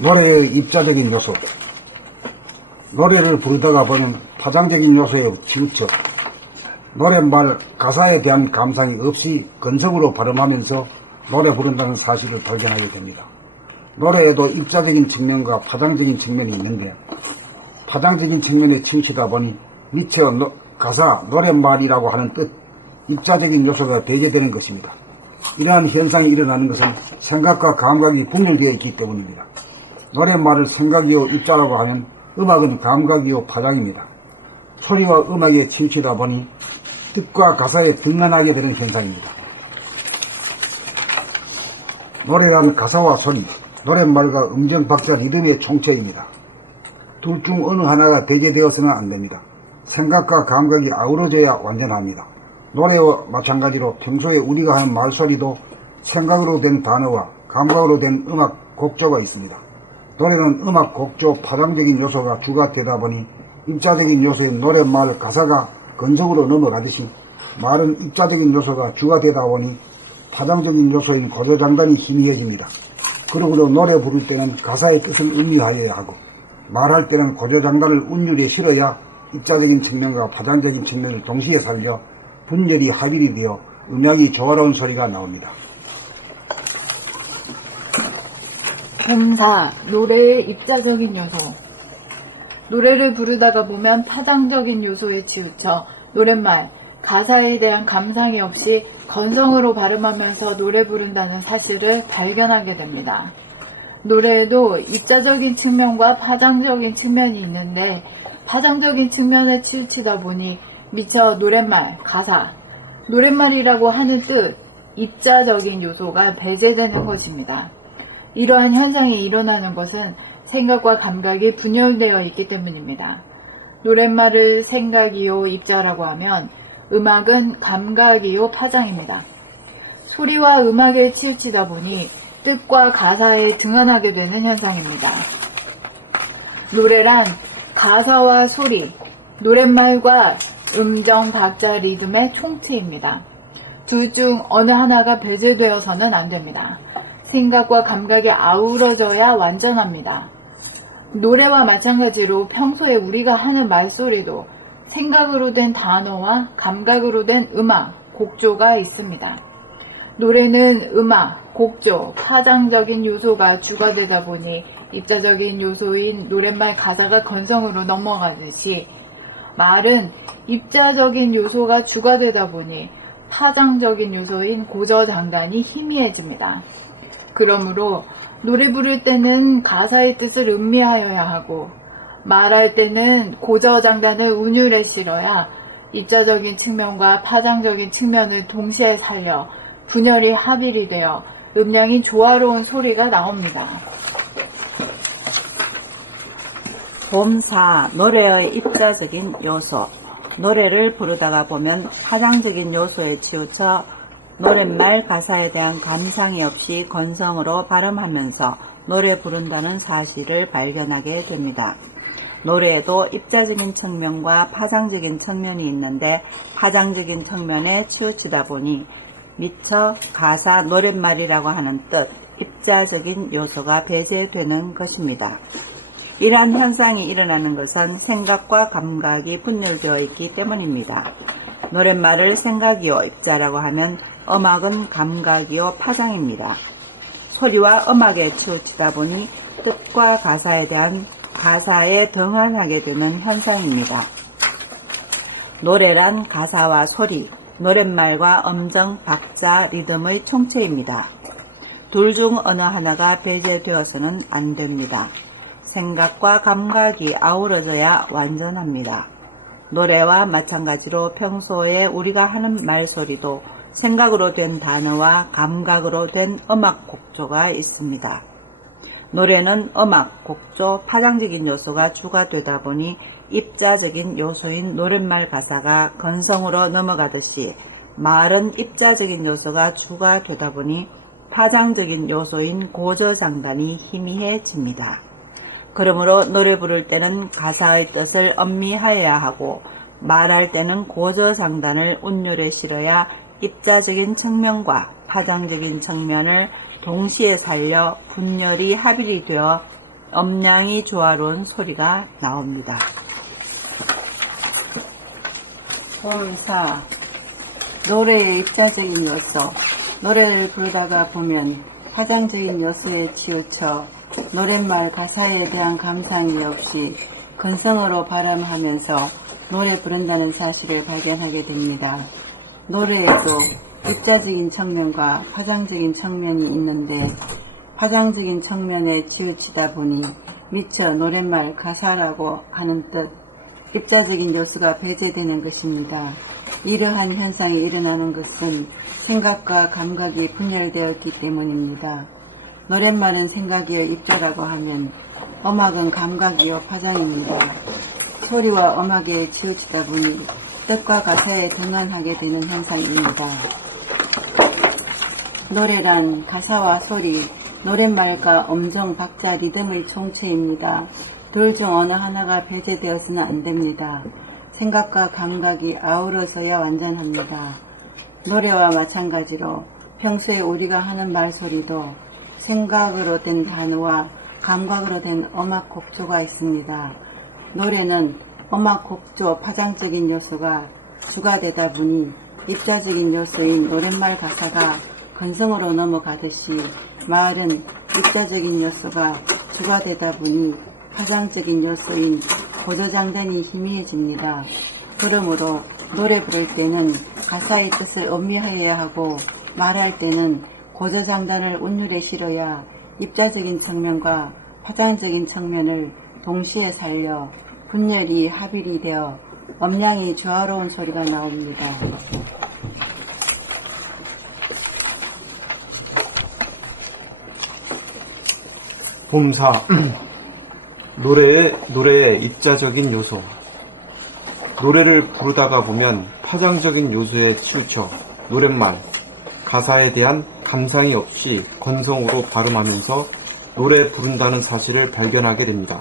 노래의 입자적인 요소. 노래를 부르다가 보면 파장적인 요소에 치우쳐 노랫말 가사에 대한 감상이 없이 건성으로 발음하면서 노래 부른다는 사실을 발견하게 됩니다. 노래에도 입자적인 측면과 파장적인 측면이 있는데 파장적인 측면에 치우치다 보니 미처 가사, 노랫말이라고 하는 뜻, 입자적인 요소가 배제되는 것입니다. 이러한 현상이 일어나는 것은 생각과 감각이 분열되어 있기 때문입니다. 노랫말을 생각이요 입자라고 하면 음악은 감각이요 파장입니다. 소리와 음악에 치우치다 보니 뜻과 가사에 등한하게 되는 현상입니다. 노래란 가사와 소리, 노랫말과 음정, 박자, 리듬의 총체입니다. 둘 중 어느 하나가 배제되어서는 안됩니다. 생각과 감각이 아우러져야 완전합니다. 노래와 마찬가지로 평소에 우리가 하는 말소리도 생각으로 된 단어와 감각으로 된 음악 곡조가 있습니다. 노래는 음악 곡조, 파장적인 요소가 주가 되다 보니 입자적인 요소인 노랫말 가사가 건성으로 넘어가듯이 말은 입자적인 요소가 주가 되다 보니 파장적인 요소인 고조장단이 희미해집니다. 그러므로 노래 부를 때는 가사의 뜻을 음미하여야 하고 말할 때는 고조장단을 운율에 실어야 입자적인 측면과 파장적인 측면을 동시에 살려 분열이 합일이 되어 음향이 조화로운 소리가 나옵니다. 사. 노래의 입자적인 요소. 노래를 부르다가 보면 파장적인 요소에 치우쳐 노랫말, 가사에 대한 감상이 없이 건성으로 발음하면서 노래 부른다는 사실을 발견하게 됩니다. 노래에도 입자적인 측면과 파장적인 측면이 있는데 파장적인 측면에 치우치다 보니 미처 노랫말, 가사, 노랫말이라고 하는 뜻, 입자적인 요소가 배제되는 것입니다. 이러한 현상이 일어나는 것은 생각과 감각이 분열되어 있기 때문입니다. 노랫말을 생각이요 입자라고 하면 음악은 감각이요 파장입니다. 소리와 음악에 치우치다 보니 뜻과 가사에 등한하게 되는 현상입니다. 노래란 가사와 소리, 노랫말과 음정, 박자, 리듬의 총체입니다. 둘 중 어느 하나가 배제되어서는 안됩니다. 생각과 감각이 아우러져야 완전합니다. 노래와 마찬가지로 평소에 우리가 하는 말소리도 생각으로 된 단어와 감각으로 된 음악, 곡조가 있습니다. 노래는 음악, 곡조, 파장적인 요소가 주가 되다 보니 입자적인 요소인 노랫말 가사가 건성으로 넘어가듯이 말은 입자적인 요소가 주가 되다 보니 파장적인 요소인 고저장단이 희미해집니다. 그러므로 노래 부를 때는 가사의 뜻을 음미하여야 하고 말할 때는 고저장단을 운율에 실어야 입자적인 측면과 파장적인 측면을 동시에 살려 분열이 합일이 되어 음량이 조화로운 소리가 나옵니다. 4. 노래의 입자적인 요소. 노래를 부르다가 보면 파장적인 요소에 치우쳐 노랫말 가사에 대한 감상이 없이 건성으로 발음하면서 노래 부른다는 사실을 발견하게 됩니다. 노래에도 입자적인 측면과 파장적인 측면이 있는데 파장적인 측면에 치우치다 보니 미처 가사, 노랫말이라고 하는 뜻, 입자적인 요소가 배제되는 것입니다. 이러한 현상이 일어나는 것은 생각과 감각이 분열되어 있기 때문입니다. 노랫말을 생각이요 입자라고 하면 음악은 감각이요 파장입니다. 소리와 음악에 치우치다 보니 뜻과 가사에 등한하게 되는 현상입니다. 노래란 가사와 소리, 노랫말과 음정, 박자, 리듬의 총체입니다. 둘 중 어느 하나가 배제되어서는 안 됩니다. 생각과 감각이 아우러져야 완전합니다. 노래와 마찬가지로 평소에 우리가 하는 말소리도 생각으로 된 단어와 감각으로 된 음악 곡조가 있습니다. 노래는 음악, 곡조, 파장적인 요소가 주가 되다 보니 입자적인 요소인 노랫말 가사가 건성으로 넘어가듯이 말은 입자적인 요소가 주가 되다 보니 파장적인 요소인 고저장단이 희미해집니다. 그러므로 노래 부를 때는 가사의 뜻을 음미하여야 하고 말할 때는 고저장단을 운율에 실어야 입자적인 측면과 파장적인 측면을 동시에 살려 분열이 합일이 되어 음량이 조화로운 소리가 나옵니다. 봄사 노래의 입자적인 요소. 노래를 부르다가 보면 파장적인 요소에 치우쳐 노랫말 가사에 대한 감상이 없이 건성으로 발음하면서 노래 부른다는 사실을 발견하게 됩니다. 노래에도 입자적인 측면과 파장적인 측면이 있는데 파장적인 측면에 치우치다 보니 미처 노랫말 가사라고 하는 뜻 입자적인 요소가 배제되는 것입니다. 이러한 현상이 일어나는 것은 생각과 감각이 분열되었기 때문입니다. 노랫말은 생각이요 입자라고 하면 음악은 감각이요 파장입니다. 소리와 음악에 치우치다 보니 뜻과 가사에 등한하게 되는 현상입니다. 노래란 가사와 소리, 노랫말과 음정, 박자, 리듬의 총체입니다. 둘 중 어느 하나가 배제되어서는 안 됩니다. 생각과 감각이 아우러서야 완전합니다. 노래와 마찬가지로 평소에 우리가 하는 말소리도 생각으로 된 단어와 감각으로 된 음악 곡조가 있습니다. 노래는 음악 곡조 파장적인 요소가 추가되다 보니 입자적인 요소인 노랫말 가사가 건성으로 넘어가듯이 말은 입자적인 요소가 추가되다 보니 파장적인 요소인 고조장단이 희미해집니다. 그러므로 노래 부를 때는 가사의 뜻을 음미하여야 하고 말할 때는 고조장단을 운율에 실어야 입자적인 측면과 파장적인 측면을 동시에 살려 분열이 합일이 되어 음량이 조화로운 소리가 나옵니다. 봄사 노래의 입자적인 요소. 노래를 부르다가 보면 파장적인 요소에 치우쳐 노랫말, 가사에 대한 감상이 없이 건성으로 발음하면서 노래 부른다는 사실을 발견하게 됩니다.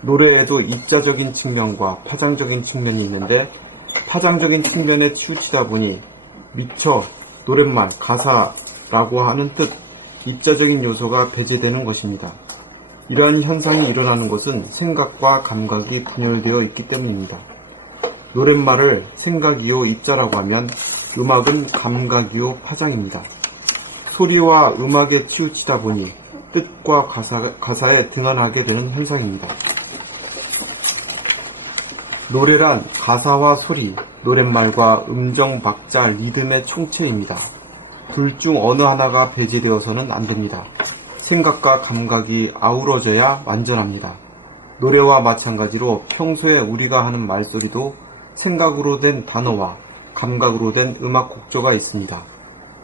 노래에도 입자적인 측면과 파장적인 측면이 있는데 파장적인 측면에 치우치다 보니 미처 노랫말, 가사라고 하는 뜻, 입자적인 요소가 배제되는 것입니다. 이러한 현상이 일어나는 것은 생각과 감각이 분열되어 있기 때문입니다. 노랫말을 생각이요 입자라고 하면 음악은 감각이요 파장입니다. 소리와 음악에 치우치다 보니 뜻과 가사에 등한하게 되는 현상입니다. 노래란 가사와 소리, 노랫말과 음정, 박자, 리듬의 총체입니다. 둘 중 어느 하나가 배제되어서는 안 됩니다. 생각과 감각이 아우러져야 완전합니다. 노래와 마찬가지로 평소에 우리가 하는 말소리도 생각으로 된 단어와 감각으로 된 음악 곡조가 있습니다.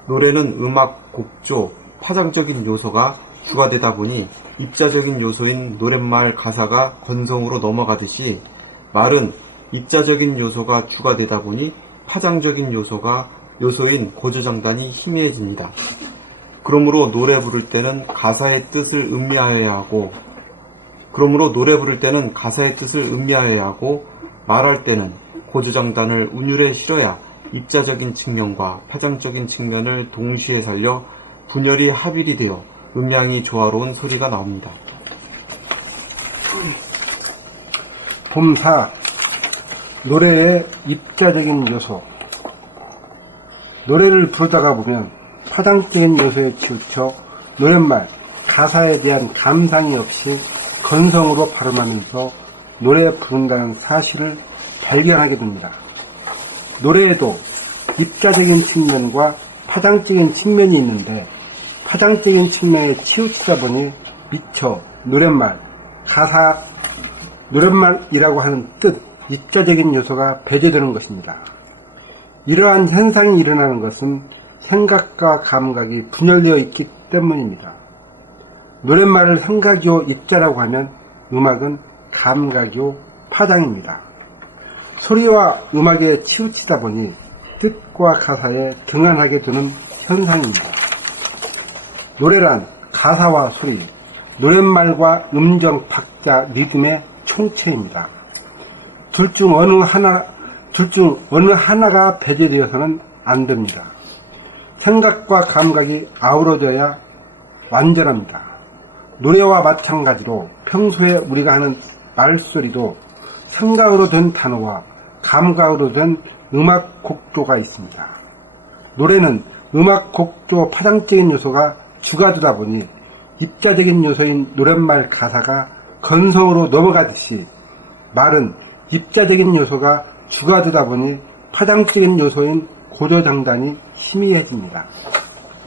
노래는 음악 곡조, 파장적인 요소가 추가되다 보니 입자적인 요소인 노랫말 가사가 건성으로 넘어가듯이 말은 입자적인 요소가 추가되다 보니 파장적인 요소인 고조장단이 희미해집니다. 그러므로 노래 부를 때는 가사의 뜻을 음미하여야 하고 말할 때는 고조장단을 운율에 실어야 입자적인 측면과 파장적인 측면을 동시에 살려 분열이 합일이 되어 음량이 조화로운 소리가 나옵니다. 봄사 노래의 입자적인 요소. 노래를 부르다가 보면 파장적인 요소에 치우쳐 노랫말, 가사에 대한 감상이 없이 건성으로 발음하면서 노래 부른다는 사실을 발견하게 됩니다. 노래에도 입자적인 측면과 파장적인 측면이 있는데 파장적인 측면에 치우치다 보니 미처 노랫말, 가사, 노랫말이라고 하는 뜻, 입자적인 요소가 배제되는 것입니다. 이러한 현상이 일어나는 것은 생각과 감각이 분열되어 있기 때문입니다. 노랫말을 생각이요 입자라고 하면 음악은 감각이요 파장입니다. 소리와 음악에 치우치다 보니 뜻과 가사에 등한하게 되는 현상입니다. 노래란 가사와 소리, 노랫말과 음정, 박자, 리듬의 총체입니다. 둘 중 어느 하나가 배제되어서는 안 됩니다. 생각과 감각이 아우러져야 완전합니다. 노래와 마찬가지로 평소에 우리가 하는 말소리도 생각으로 된 단어와 감각으로 된 음악 곡조가 있습니다. 노래는 음악 곡조 파장적인 요소가 주가 되다 보니 입자적인 요소인 노랫말 가사가 건성으로 넘어가듯이 말은 입자적인 요소가 주가 되다 보니 파장적인 요소인 고조장단이 희미해집니다.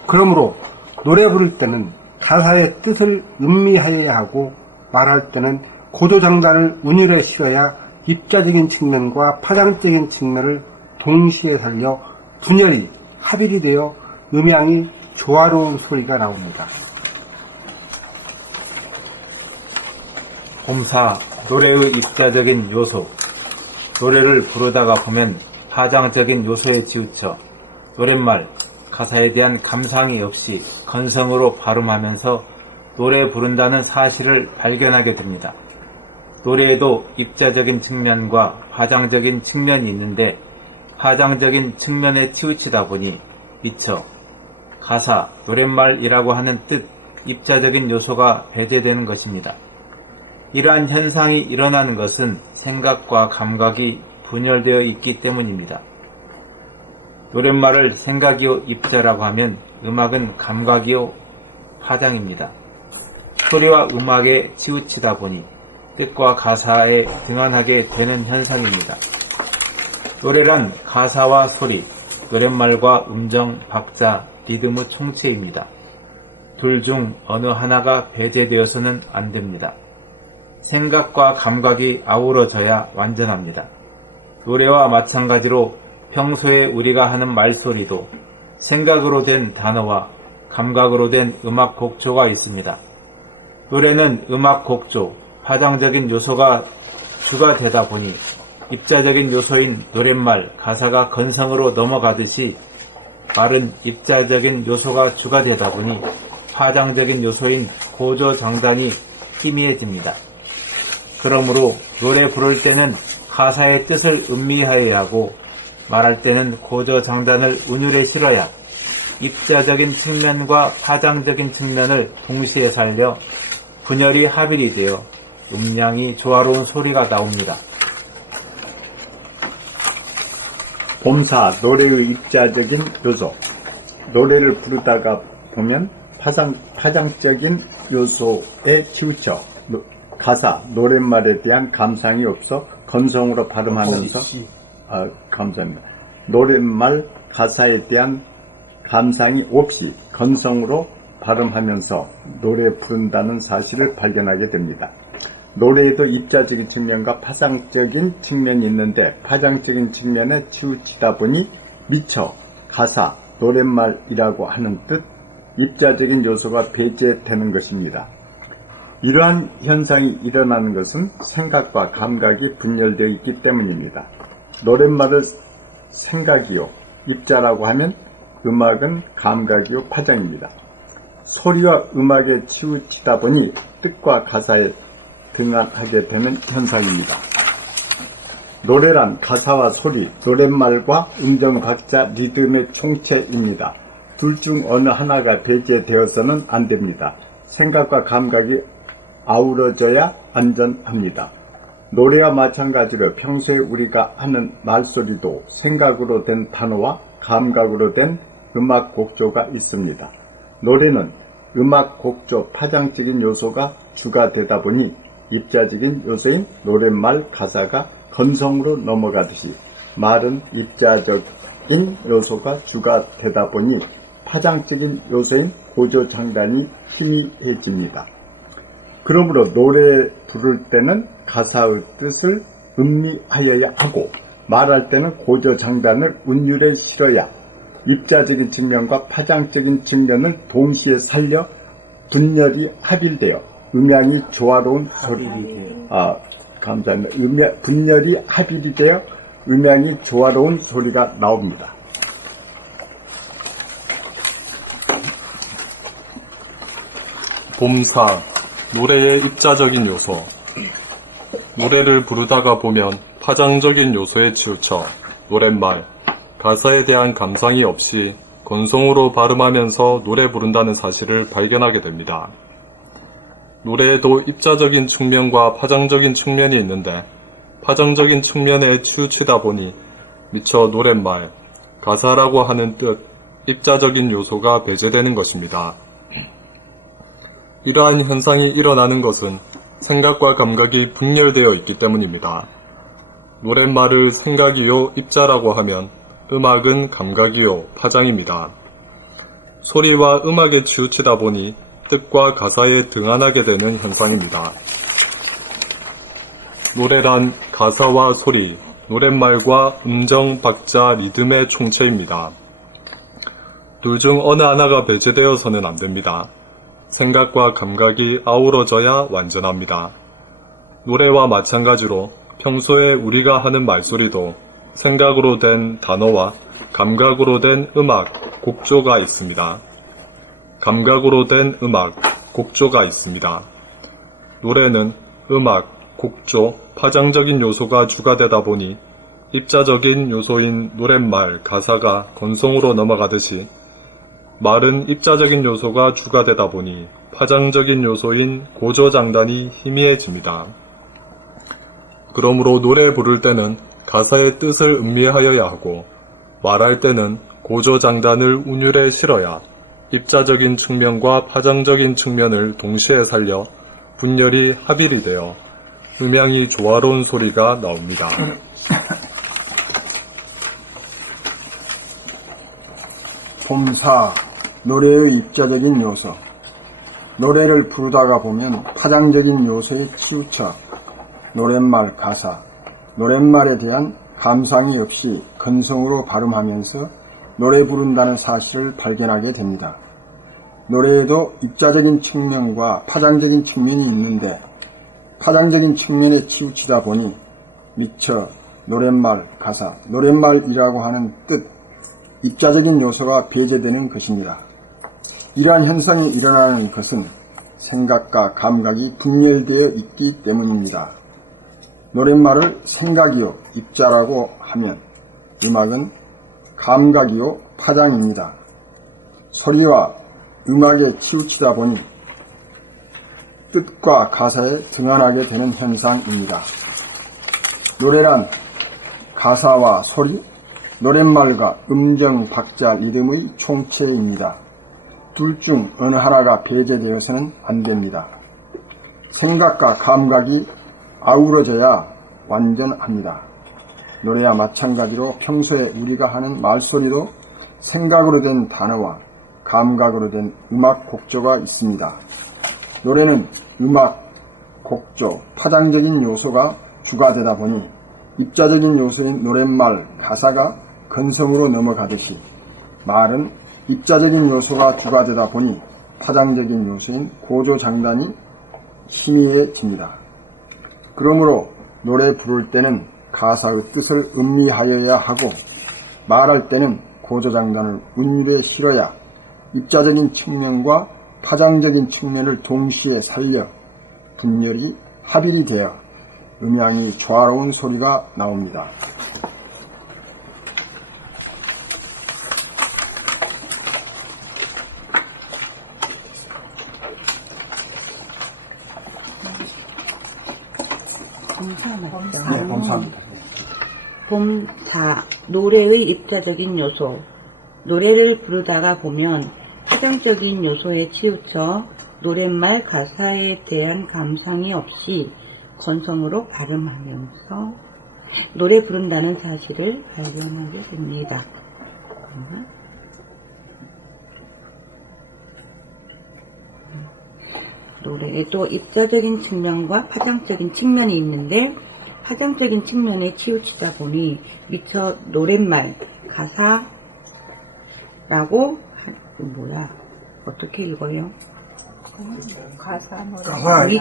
그러므로 노래 부를 때는 가사의 뜻을 음미하여야 하고 말할 때는 고조장단을 운율에 실어야 입자적인 측면과 파장적인 측면을 동시에 살려 분열이 합일이 되어 음향이 조화로운 소리가 나옵니다. 봄사 노래의 입자적인 요소. 노래를 부르다가 보면 파장적인 요소에 치우쳐 노랫말, 가사에 대한 감상이 없이 건성으로 발음하면서 노래 부른다는 사실을 발견하게 됩니다. 노래에도 입자적인 측면과 파장적인 측면이 있는데 파장적인 측면에 치우치다 보니 미처 가사, 노랫말이라고 하는 뜻, 입자적인 요소가 배제되는 것입니다. 이러한 현상이 일어나는 것은 생각과 감각이 분열되어 있기 때문입니다. 노랫말을 생각이요 입자라고 하면 음악은 감각이요 파장입니다. 소리와 음악에 치우치다 보니 뜻과 가사에 등한하게 되는 현상입니다. 노래란 가사와 소리, 노랫말과 음정, 박자, 리듬의 총체입니다. 둘 중 어느 하나가 배제되어서는 안 됩니다. 생각과 감각이 아우러져야 완전합니다. 노래와 마찬가지로 평소에 우리가 하는 말소리도 생각으로 된 단어와 감각으로 된 음악 곡조가 있습니다. 노래는 음악 곡조, 파장적인 요소가 주가 되다 보니 입자적인 요소인 노랫말, 가사가 건성으로 넘어가듯이 말은 입자적인 요소가 주가 되다 보니 파장적인 요소인 고조장단이 희미해집니다. 그러므로 노래 부를 때는 가사의 뜻을 음미하여야 하고 말할 때는 고조장단을 운율에 실어야 입자적인 측면과 파장적인 측면을 동시에 살려 분열이 합일이 되어 음량이 조화로운 소리가 나옵니다. 봄사 노래의 입자적인 요소. 노래를 부르다가 보면 파장적인 요소에 치우쳐 가사, 노랫말에 대한 감상이 없어 건성으로 발음하면서 감사합니다. 노랫말, 가사에 대한 감상이 없이 건성으로 발음하면서 노래 부른다는 사실을 발견하게 됩니다. 노래에도 입자적인 측면과 파장적인 측면이 있는데 파장적인 측면에 치우치다 보니 미처 가사, 노랫말이라고 하는 뜻, 입자적인 요소가 배제되는 것입니다. 이러한 현상이 일어나는 것은 생각과 감각이 분열되어 있기 때문입니다. 노랫말을 생각이요, 입자라고 하면 음악은 감각이요, 파장입니다. 소리와 음악에 치우치다 보니 뜻과 가사에 등한하게 되는 현상입니다. 노래란 가사와 소리, 노랫말과 음정, 박자, 리듬의 총체입니다. 둘 중 어느 하나가 배제되어서는 안 됩니다. 생각과 감각이 아우러져야 안전합니다. 노래와 마찬가지로 평소에 우리가 하는 말소리도 생각으로 된 단어와 감각으로 된 음악 곡조가 있습니다. 노래는 음악 곡조 파장적인 요소가 주가 되다 보니 입자적인 요소인 노랫말 가사가 건성으로 넘어가듯이 말은 입자적인 요소가 주가 되다 보니 파장적인 요소인 고조장단이 희미해집니다. 그러므로 노래 부를 때는 가사의 뜻을 음미하여야 하고 말할 때는 고조장단을 운율에 실어야 입자적인 측면과 파장적인 측면을 동시에 살려 분열이 합일되어 음향이 조화로운 소리, 감사합니다. 분열이 합일이 되어 음향이 조화로운 소리가 나옵니다. 봄사 노래의 입자적인 요소. 노래를 부르다가 보면 파장적인 요소에 치우쳐 노랫말, 가사에 대한 감상이 없이 건성으로 발음하면서 노래 부른다는 사실을 발견하게 됩니다. 노래에도 입자적인 측면과 파장적인 측면이 있는데 파장적인 측면에 치우치다 보니 미처 노랫말, 가사라고 하는 뜻, 입자적인 요소가 배제되는 것입니다. 이러한 현상이 일어나는 것은 생각과 감각이 분열되어 있기 때문입니다. 노랫말을 생각이요 입자라고 하면 음악은 감각이요 파장입니다. 소리와 음악에 치우치다 보니 뜻과 가사에 등한하게 되는 현상입니다. 노래란 가사와 소리, 노랫말과 음정, 박자, 리듬의 총체입니다. 둘 중 어느 하나가 배제되어서는 안 됩니다. 생각과 감각이 아우러져야 완전합니다. 노래와 마찬가지로 평소에 우리가 하는 말소리도 생각으로 된 단어와 감각으로 된 음악, 곡조가 있습니다. 감각으로 된 음악, 곡조가 있습니다. 노래는 음악, 곡조, 파장적인 요소가 주가 되다 보니 입자적인 요소인 노랫말, 가사가 건성으로 넘어가듯이 말은 입자적인 요소가 주가 되다 보니 파장적인 요소인 고조장단이 희미해집니다. 그러므로 노래 부를 때는 가사의 뜻을 음미하여야 하고 말할 때는 고조장단을 운율에 실어야 입자적인 측면과 파장적인 측면을 동시에 살려 분열이 합일이 되어 음향이 조화로운 소리가 나옵니다. 봄사, 노래의 입자적인 요소. 노래를 부르다가 보면 파장적인 요소에 치우쳐 노랫말, 가사, 노랫말에 대한 감상이 없이 건성으로 발음하면서 노래 부른다는 사실을 발견하게 됩니다. 노래에도 입자적인 측면과 파장적인 측면이 있는데 파장적인 측면에 치우치다 보니 미처 노랫말, 가사, 노랫말이라고 하는 뜻, 입자적인 요소가 배제되는 것입니다. 이러한 현상이 일어나는 것은 생각과 감각이 분열되어 있기 때문입니다. 노랫말을 생각이요 입자라고 하면 음악은 감각이요 파장입니다. 소리와 음악에 치우치다 보니 뜻과 가사에 등한하게 되는 현상입니다. 노래란 가사와 소리, 노랫말과 음정, 박자, 리듬의 총체입니다. 둘 중 어느 하나가 배제되어서는 안 됩니다. 생각과 감각이 아우러져야 완전합니다. 노래와 마찬가지로 평소에 우리가 하는 말소리도 생각으로 된 단어와 감각으로 된 음악 곡조가 있습니다. 노래는 음악, 곡조, 파장적인 요소가 주가 되다 보니 입자적인 요소인 노랫말, 가사가 건성으로 넘어가듯이 말은 입자적인 요소가 주가 되다 보니 파장적인 요소인 고조장단이 희미해집니다. 그러므로 노래 부를 때는 가사의 뜻을 음미하여야 하고 말할 때는 고조장단을 운율에 실어야 입자적인 측면과 파장적인 측면을 동시에 살려 분열이 합일이 되어 음향이 조화로운 소리가 나옵니다. 네, 감사합니다. 봄사, 노래의 입자적인 요소. 노래를 부르다가 보면 파장적인 요소에 치우쳐 노랫말 가사에 대한 감상이 없이 건성으로 발음하면서 노래 부른다는 사실을 발견하게 됩니다. 노래에도 입자적인 측면과 파장적인 측면이 있는데 파장적인 측면에 치우치다 보니 미처 노랫말, 가사라고 어떻게 읽어요?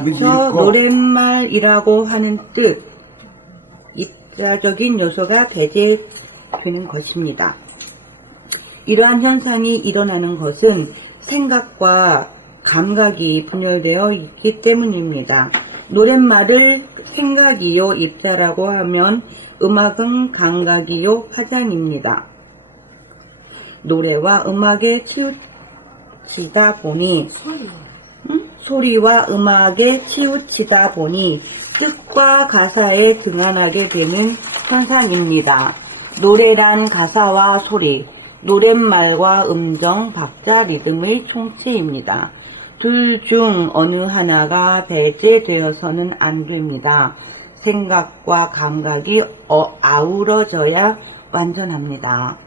미처 노랫말이라고 하는 뜻, 입자적인 요소가 배제되는 것입니다. 이러한 현상이 일어나는 것은 생각과 감각이 분열되어 있기 때문입니다. 노랫말을 생각이요 입자라고 하면 음악은 감각이요 파장입니다. 노래와 음악에 치우치다 보니 소리와 음악에 치우치다 보니 뜻과 가사에 등한하게 되는 현상입니다. 노래란 가사와 소리, 노랫말과 음정, 박자, 리듬의 총체입니다. 둘 중 어느 하나가 배제되어서는 안 됩니다. 생각과 감각이 아우러져야 완전합니다.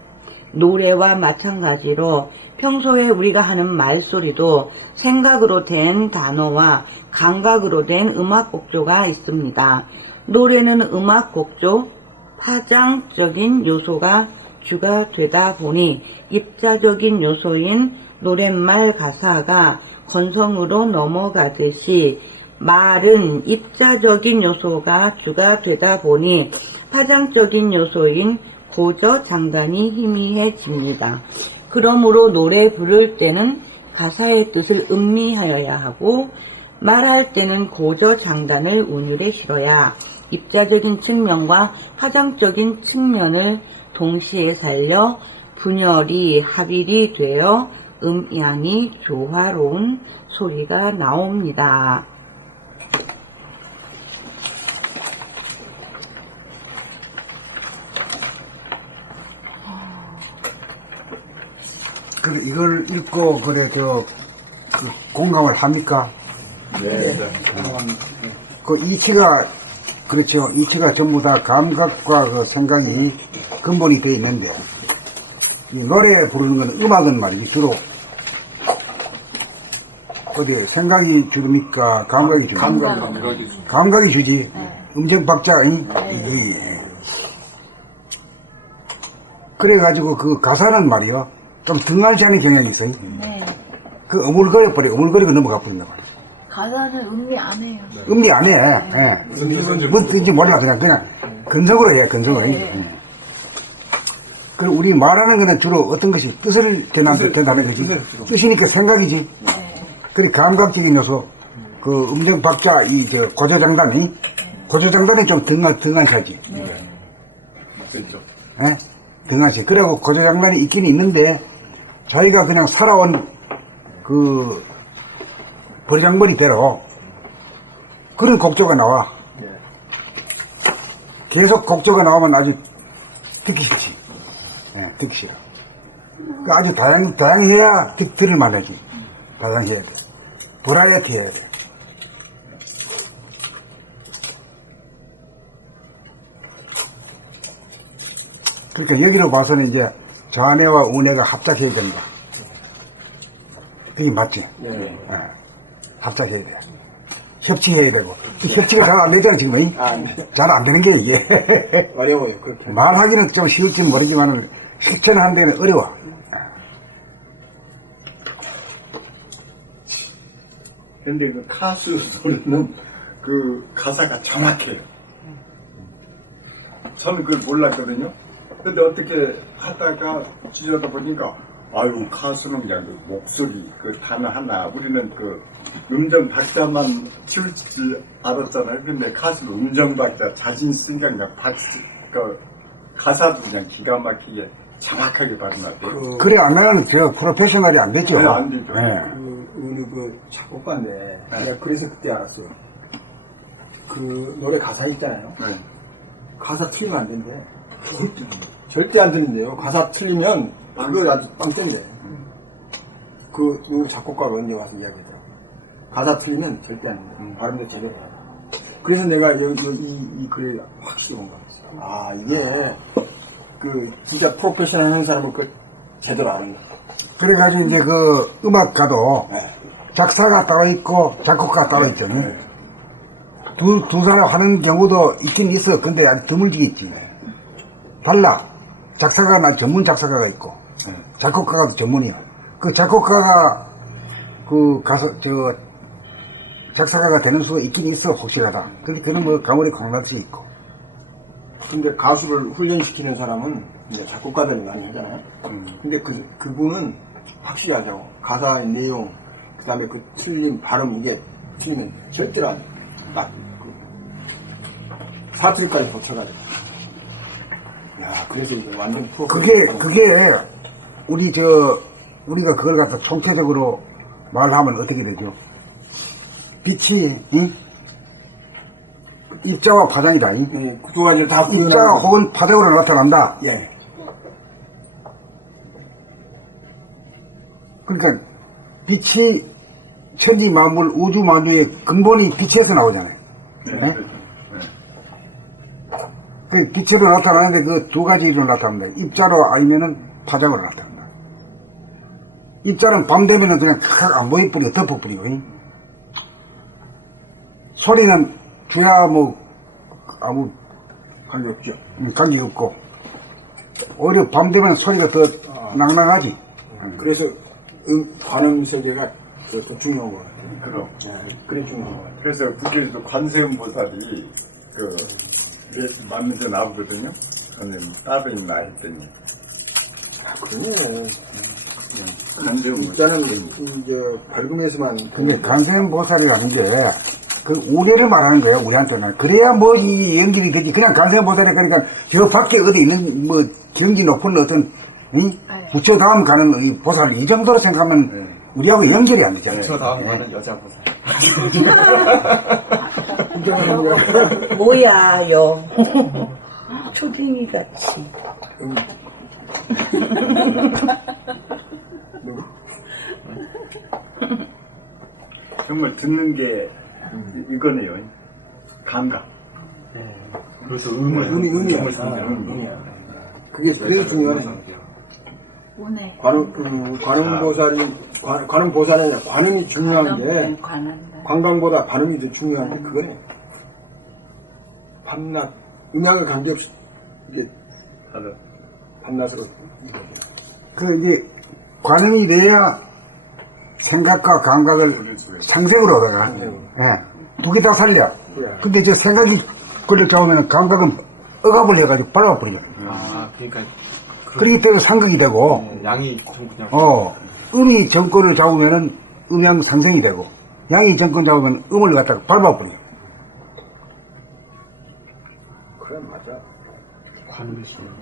노래와 마찬가지로 평소에 우리가 하는 말소리도 생각으로 된 단어와 감각으로 된 음악곡조가 있습니다. 노래는 음악곡조, 파장적인 요소가 주가 되다 보니 입자적인 요소인 노랫말 가사가 건성으로 넘어가듯이 말은 입자적인 요소가 주가 되다 보니 파장적인 요소인 고저 장단이 희미해집니다. 그러므로 노래 부를 때는 가사의 뜻을 음미하여야 하고 말할 때는 고저 장단을 운율에 실어야 입자적인 측면과 파장적인 측면을 동시에 살려 분열이 합일이 되어 음양이 조화로운 소리가 나옵니다. 그래, 이걸 읽고, 그래, 공감을 합니까? 네. 그 이치가, 그렇죠. 이치가 전부 다 감각과 그 생각이 근본이 되어 있는데, 이 노래 부르는 건 음악은 말이지, 주로. 어디, 생각이 주입니까? 감각이 주입니까? 감각이 주지. 음정 박자, 그래가지고 그 가사는 말이요. 좀 등한시하는 경향이 있어요. 그 어물거리고 넘어가 버린단 말이야. 가사는 음미 안 해요. 음미 안 해. 예. 뭔 뜻인지 몰라. 그냥 근성으로 해, 근성으로. 그리고 우리 말하는 거는 주로 어떤 것이 뜻을 전하는 것이 뜻이니까 생각이지. 그리고 감각적인 요소, 그 음정 박자, 고조장단이 좀 등한시하지. 예? 등한시. 그리고 고조장단이 있긴 있는데, 자기가 그냥 살아온 그 버르장머리대로 그런 곡조가 나와. 계속 곡조가 나오면 아주 듣기 싫지. 듣기 싫어. 그러니까 아주 다양해야 들을 만하지. 다양해야 돼. 버라이어티 해야 돼. 그러니까 여기로 봐서는 이제 좌뇌와 우뇌가 합작해야 된다. 그게 맞지? 네. 합작해야 돼. 협치해야 되고. 협치가 잘 안 되잖아, 지금. 잘 안 되는 게 이게. 어려워요, 그렇게. 말하기는 좀 쉬울지 모르지만 실천하는 데는 어려워. 근데 그 카스 소리는 그 가사가 정확해요. 저는 그걸 몰랐거든요. 근데 어떻게 하다가 지저다 보니까 아유 카스는 그냥 그 목소리 그 단어 하나 우리는 그 음정 박자만 치울 줄 알았잖아요. 근데 카스는 음정 박자 자신 쓰니까 그냥 그 가사도 그냥 기가 막히게 정확하게 발음하대요. 그래 안 나가는 저 프로페셔널이 안 되죠. 네, 안 되죠. 어느 그 작곡가인데 내가 그래서 그때 알았어요. 그 노래 가사 있잖아요. 네. 가사 틀리면 안 된대. 절대 안 되는데요. 가사 틀리면 그거 아주 빵점이에요. 그 작곡가가 언제 와서 이야기했더라고. 가사 틀리면 절대 안 된대. 발음도 제대로 해. 그래서 내가 여기 이 글에 확실히 온 것 같았어요. 아 이게 그 진짜 프로페셔널 하는 사람은 그 제대로 아는 거야. 그래가지고 이제 그 음악가도 작사가 따로 있고 작곡가가 따로 있잖아요. 두 사람 하는 경우도 있긴 있어. 근데 아주 드물지겠지. 달라. 작사가나 전문 작사가가 있고 작곡가가 전문이야. 그 작곡가가 작사가가 되는 수가 있긴 있어. 확실하다. 근데 그는 뭐 가물이 광날수 있고. 근데 가수를 훈련시키는 사람은 이제 작곡가들이 많이 하잖아요. 근데 그분은 확실히 하자고. 가사의 내용, 그 다음에 그 틀린 발음, 이게 틀리면 절대로 안 돼. 딱, 사투리까지 붙여가지고. 야, 그래서 이게 완전 프로. 그게, 우리가 그걸 갖다 총체적으로 말하면 어떻게 되죠? 빛이, 응? 입자와 파장이다. 응? 예, 두 가지를 다 입자 구현하는 혹은 파장으로 나타난다. 예. 그러니까 빛이 천지 만물 우주 만주의 근본이 빛에서 나오잖아요. 네? 그 빛으로 나타나는데 그 두 가지로 나타납니다. 입자로 아니면은 파장으로 나타난다. 입자는 밤 되면은 그냥 칵 안 보이뿌려 덮어뿌리고. 소리는 주야 뭐 아무 관계 없죠. 관계 없고 오히려 밤 되면 소리가 더 낭낭하지. 그래서 관음 세계가 더 중요한 것 같아요. 그럼. 예, 그래 중요한 것 같아요. 그래서 그게 또 관세음보살이 그 만면서 나오거든요. 저는 따로 있나 했더니 그거는 관세음 일단은 이제 밝음에서만 근데 간세음보살이라는 게 그 우레를 말하는 거예요, 우리한테는. 그래야 뭐 이 연결이 되지. 그냥 간세음보살이 그러니까 저 밖에 어디 있는 뭐 경지 높은 어떤 부처 다음 가는 이 보살 이 정도로 생각하면 우리하고 연결이 안 되잖아요. 저 다음 가는 여자 보살. 뭐야요. 초딩이 같이. 정말 듣는 게 이거네요. 감각. 그래서 의미야. 그게 그래서 중요하네. 오네. 관음보살이 관음보살은 관음이 중요한 게 관한다. 관광보다 관음이 더 중요한 게 그거네. 밤낮 음향에 관계없이 이게 밤낮으로 그 이제 관음이 돼야 생각과 감각을 상생으로 얻어가. 예. 두 개 다 살려. 근데 저 생각이 걸려 잡으면 감각은 억압을 해가지고 밟아버려. 아, 그러니까 그렇기 때문에 상극이 되고, 양이 좀 그냥 음이 정권을 잡으면은 음양 상생이 되고, 양이 정권 잡으면 음을 갖다가 밟아버려. 그래 맞아. 관음이 좀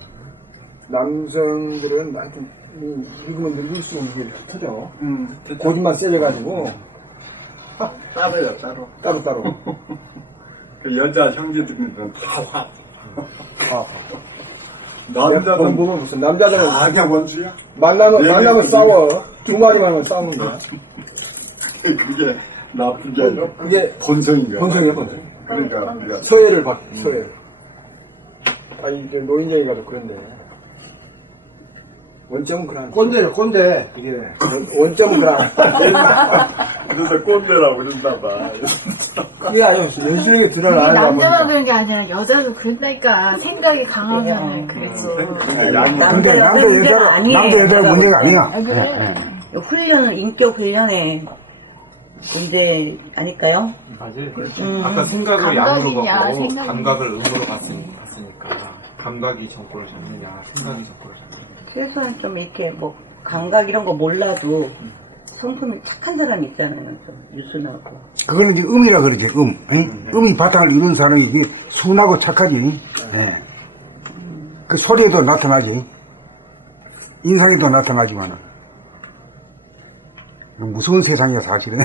남성들은 하여튼 읽으면 늙을수록 이게 터져. 고집만 세져가지고 따로요, 따로. 따로따로. 그 여자 형제들은 다 화. 남자들은 남자는 보면 무슨 남자들은 아냐 원수야? 만나면 싸워. 두 마리만 하면 싸우는 거야. 그게 나쁜 게 아니라 그게 본성이야. 본성이야 본성. 그러니까 우리가 서예를 받 서예. 아 이제 노인 얘기가 또 그런데 원점은 그런. 꼰대 이게 원점은 그런. 그래서 꼰대라고 그런다 봐. 그게 아니야. 연실하게 이게 드러나. 남자만 그런 게 아니라 여자도 그런다니까. 생각이 강하잖아요. 그래서. 근데 남자 문제가 아니에요. 남자 여자의 문제가 아니야. 아, 그래? 훈련은 인격 훈련의 문제 아닐까요? 맞아요. 아까 생각을 양으로 감각이냐, 갖고 생각이냐. 감각을 음으로 봤으니까 감각이 정권을 잡느냐 생각이 정권을 잡느냐. 최소한 좀 이렇게 뭐 감각 이런 거 몰라도 성품이 착한 사람 있잖아요. 좀 유순하고. 그거는 이제 음이라 그러지, 음이 바탕을 이룬 사람이 이게 순하고 착하지. 예. 그 소리에도 나타나지. 인상에도 나타나지만은. 무서운 세상이야, 사실은.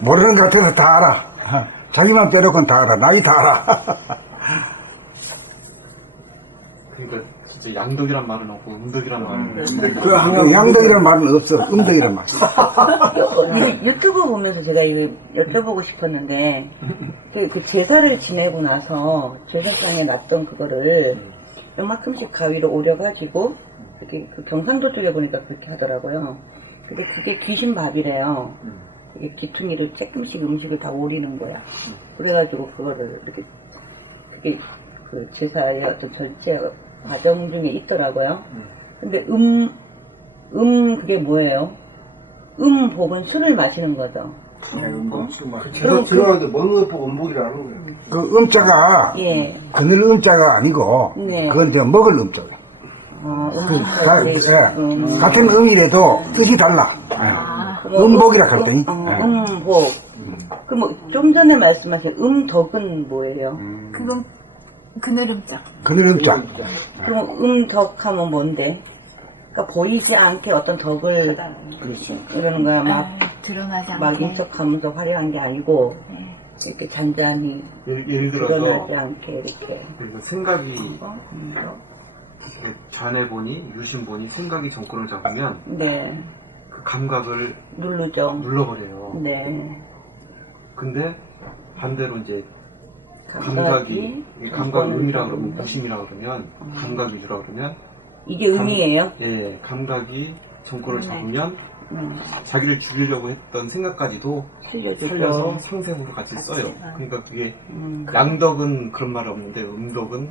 모르는 것 같아서 다 알아. 자기만 빼놓고는 다 알아. 나이 다 알아. 그러니까 진짜 양덕이란 말은 없고 음덕이란 말은 있는데 그 항상 양덕이라는 말은 없어. 음덕이란 말. 유튜브 보면서 제가 이거 여쭤보고 싶었는데 그 제사를 지내고 나서 제사상에 놨던 그거를 요만큼씩 가위로 오려가지고 이렇게 그 경상도 쪽에 보니까 그렇게 하더라고요. 근데 그게 귀신밥이래요. 그게 귀퉁이를 조금씩 음식을 다 오리는 거야. 그래가지고 그거를 이렇게 그게 그 제사의 어떤 절제 과정 중에 있더라고요. 근데 그게 뭐예요? 복은 술을 마시는 거죠. 제가 들어가는데 먹는 것 보고 음복이라는 거예요. 그 음자가, 예. 그늘 음자가 아니고, 네. 그건 이제 먹을 음자고. 같은 음이라도 뜻이 달라. 음복이라 할 때니. 음복. 그럼 좀 전에 말씀하신 음덕은 뭐예요? 그건 그늘음자. 그늘 음자. 그럼 음덕하면 뭔데? 그러니까 보이지 않게 어떤 덕을 그렇죠. 이러는 거야. 막, 드러나지 막 않게. 인척하면서 화려한 게 아니고, 네. 이렇게 잔잔히 예를 들어서 드러나지 않게 이렇게. 그리고 생각이 좌뇌 보니 유심 보니 생각이 정권을 잡으면 네. 그 감각을 누르죠. 눌러버려요. 네. 근데 반대로 이제 감각이 감각 의미라 그러면 잡는다. 무심이라 그러면 감각 위주라 그러면 이게 의미예요? 예, 감각이 정권을 네. 잡으면 음. 자기를 죽이려고 했던 생각까지도 살려주죠. 살려서 상생으로 같이 써요. 그러니까 그게 양덕은 그런 말 없는데 음덕은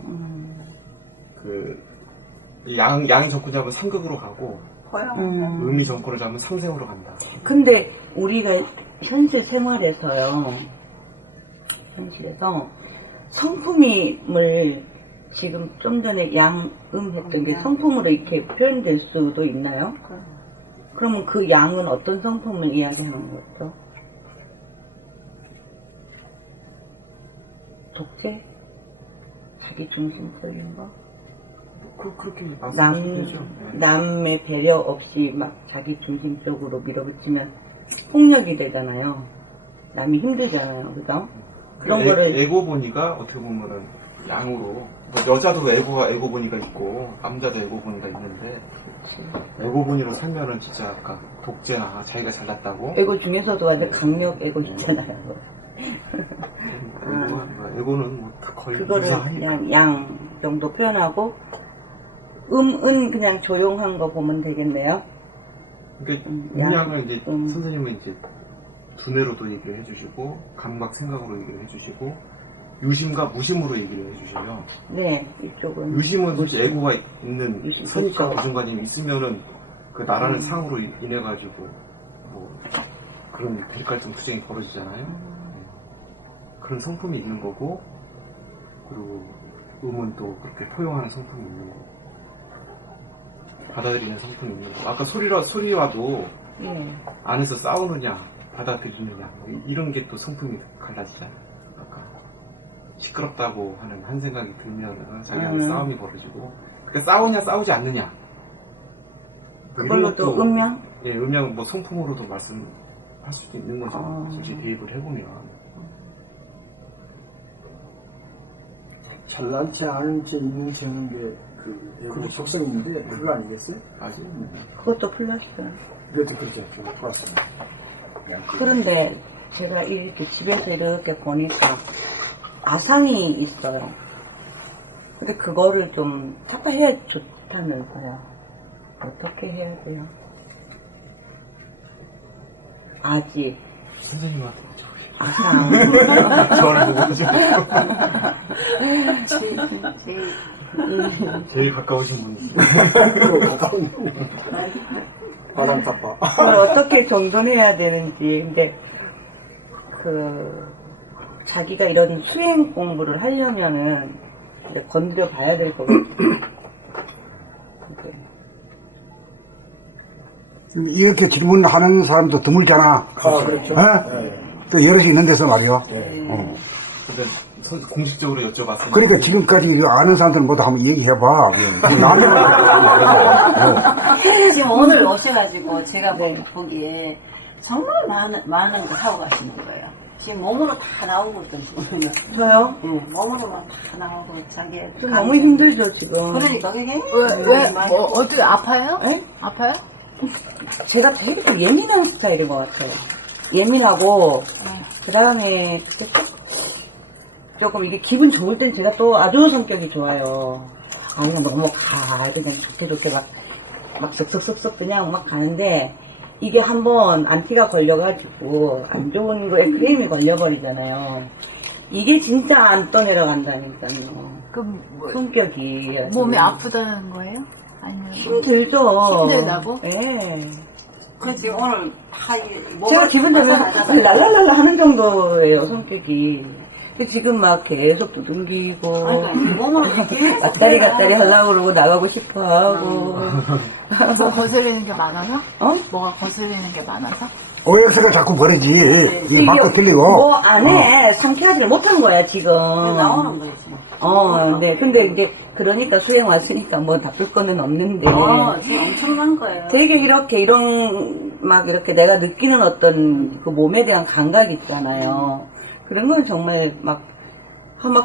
그 양이 정권 잡으면 상극으로 가고 음이 정권을 잡으면 상생으로 간다. 근데 우리가 현실 생활에서요, 현실에서 성품임을 지금 좀 전에 양음 했던 게 성품으로 이렇게 표현될 수도 있나요? 그러면 그 양은 어떤 성품을 이야기하는 거죠? 독재? 자기 중심적인 거? 그렇게 말씀하시면 되죠. 남의 배려 없이 막 자기 중심적으로 밀어붙이면 폭력이 되잖아요. 남이 힘들잖아요. 그죠? 그런 거를. 에고보니가 어떻게 보면은 양으로, 뭐 여자도 에고보니가 있고, 남자도 에고보니가 있는데, 에고보니로 살면은 진짜 아까 독재나 자기가 잘났다고. 에고 중에서도 완전 강력 에고 있잖아요. 에고는 뭐 거의 그거를 유사하니까. 그냥 양 정도 표현하고, 은 그냥 조용한 거 보면 되겠네요. 그러니까 양, 양을 이제 선생님은 이제 두뇌로도 얘기를 해주시고 감각 생각으로 얘기를 해주시고 유심과 무심으로 얘기를 해주시면 네, 이쪽은. 유심은 솔직히 에고가 있는 유심, 선입과 그렇죠. 고정관념이 있으면은 그 나라는 상으로 인해 가지고 뭐 그런 대립갈등 투쟁이 벌어지잖아요. 그런 성품이 있는 거고 그리고 음은 또 그렇게 포용하는 성품이 있는 거고 받아들이는 성품이 있는 거고 아까 소리와도 예. 안에서 싸우느냐 받아들이느냐 이런 게 또 성품이 갈라지잖아요. 아까 시끄럽다고 하는 한 생각이 들면 자기 안에 싸움이 벌어지고 그러니까 싸우냐 싸우지 않느냐 그걸로 또 음양? 예, 음양 뭐 성품으로도 말씀할 수도 있는 거죠. 솔직히 대입을 해보면 잘난 체 아는 체 있는 체 하는 게그 에고 속성인데 그거 아니겠어요? 아직 그것도 플러스요. 그래도 그렇죠. 좀 맞습니다. 그런데 제가 이렇게 집에서 이렇게 보니까 아상이 있어요. 근데 그거를 좀 타파해야 좋다면서요. 어떻게 해야 돼요? 아직 선생님한테 아상. 저를 보고 제일 가까우신 분이세요. 바람 타파. 그걸 어떻게 정돈해야 되는지. 근데 자기가 이런 수행 공부를 하려면은 이제 건드려 봐야 될 거거든요. 이렇게 질문하는 사람도 드물잖아. 그렇죠. 또 여럿이 있는 데서 말이야. 근데 공식적으로 여쭤봤어요. 그러니까 지금까지 아는 사람들 모두 한번 얘기해봐. 지금 오늘 오셔가지고 제가 보기에 정말 많은 거 하고 가시는 거예요. 지금 몸으로 다 나오고 있거든요. 저요? 응, 몸으로만 다 나오고 자기 너무 힘들죠 지금. 그러니까 그게 뭐 어떻게 아파요? 네? 아파요? 제가 되게 또 예민한 스타일인 것 같아요. 예민하고 그 다음에 조금 이게 기분 좋을 땐 제가 또 아주 성격이 좋아요. 그냥 그냥 좋게 막 쓱쓱쓱쓱 그냥 막 가는데 이게 한번 안티가 걸려가지고 안 좋은 거에 크레임이 걸려버리잖아요. 이게 진짜 안 떠내려간다니까요. 그럼 뭐, 성격이. 몸이 아프다는 거예요? 아니면 힘들죠. 힘들다고? 예. 그 지금 오늘 다 제가 기분 좋으면 랄랄랄라 하는 정도예요, 성격이. 근데 지금 막 계속 두둥기고, 몸으로 계속 왔다리 갔다리 하려고 그러고 나가고 싶어 하고. 뭐 거슬리는 게 많아서? 어? 뭐가 거슬리는 게 많아서? OX가 자꾸 버리지. 이 바꿔 틀리고. 뭐 안에 상쾌하지를 못한 거야, 지금. 나오는 거지. 네. 근데 이게, 그러니까 수행 왔으니까 뭐 나쁠 거는 없는데. 지금 엄청난 거예요. 되게 막 이렇게 내가 느끼는 어떤 그 몸에 대한 감각이 있잖아요. 그런 건 정말 막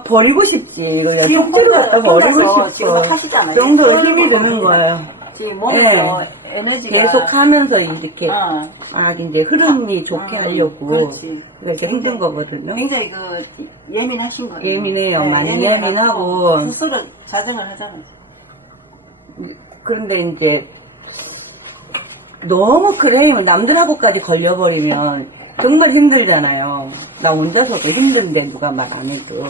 버리고 싶지. 이거 그냥 지금 통째로 갖다 버리고 혼자서 싶어. 지금 하시잖아요. 그 정도로 힘이 드는 거예요. 지금 몸에서 에너지가 계속 하면서 이렇게 어. 막 이제 흐름이 좋게 하려고. 그렇지. 그게 힘든 거거든요. 굉장히 예민하신 거예요. 예민해요. 많이 예민하고. 스스로 자정을 하잖아요. 그런데 이제 너무 크레임을 남들하고까지 걸려버리면 정말 힘들잖아요. 나 혼자서도 힘든데 누가 말 안 해도.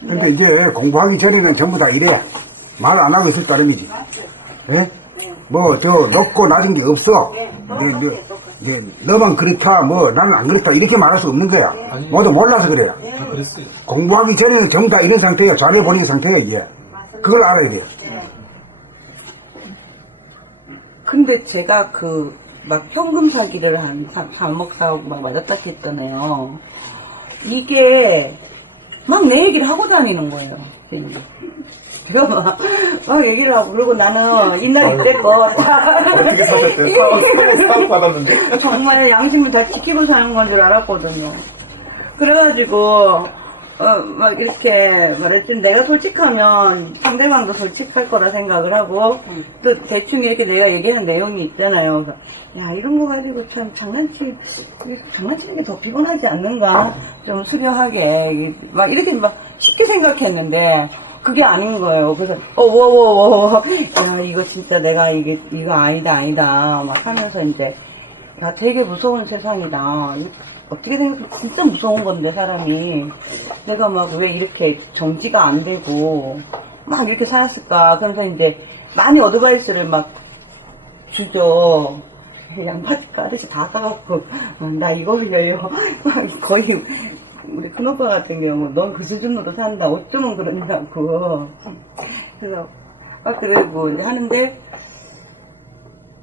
근데 이제 공부하기 전에는 전부 다 이래. 말 안 하고 있을 따름이지. 예? 뭐, 높고 낮은 게 없어. 너만 그렇다, 나는 안 그렇다, 이렇게 말할 수 없는 거야. 모두 몰라서 그래요. 공부하기 전에는 전부 다 이런 상태야. 잘해버리는 상태야, 이게. 그걸 알아야 돼. 근데 제가 막 현금 사기를 한 3억 사고 막 맞았다 했잖아요. 이게 막 내 얘기를 하고 다니는 거예요. 제가 막 얘기를 하고, 그리고 나는 옛날 이때껏 어떻게 사셨대요? 사업 받았는데? 정말 양심을 다 지키고 사는 건 줄 알았거든요. 그래가지고 막 이렇게 말했지. 내가 솔직하면 상대방도 솔직할 거라 생각을 하고, 또 대충 이렇게 내가 얘기하는 내용이 있잖아요. 그래서 야, 이런 거 가지고 참 장난치는 게 더 피곤하지 않는가? 좀 수려하게 막 이렇게 막 쉽게 생각했는데 그게 아닌 거예요. 그래서 야, 이거 진짜 내가 이거 아니다 막 하면서 이제, 야, 되게 무서운 세상이다. 어떻게 생각하면 진짜 무서운 건데, 사람이. 내가 막 왜 이렇게 정지가 안 되고, 막 이렇게 살았을까. 그래서 이제 많이 어드바이스를 막 주죠. 양파티가 아저씨 다 싸갖고, 나 이거 흘려요. 거의, 우리 큰오빠 같은 경우, 넌 그 수준으로 산다. 어쩌면 그러냐고. 그래서, 그러고 이제 하는데,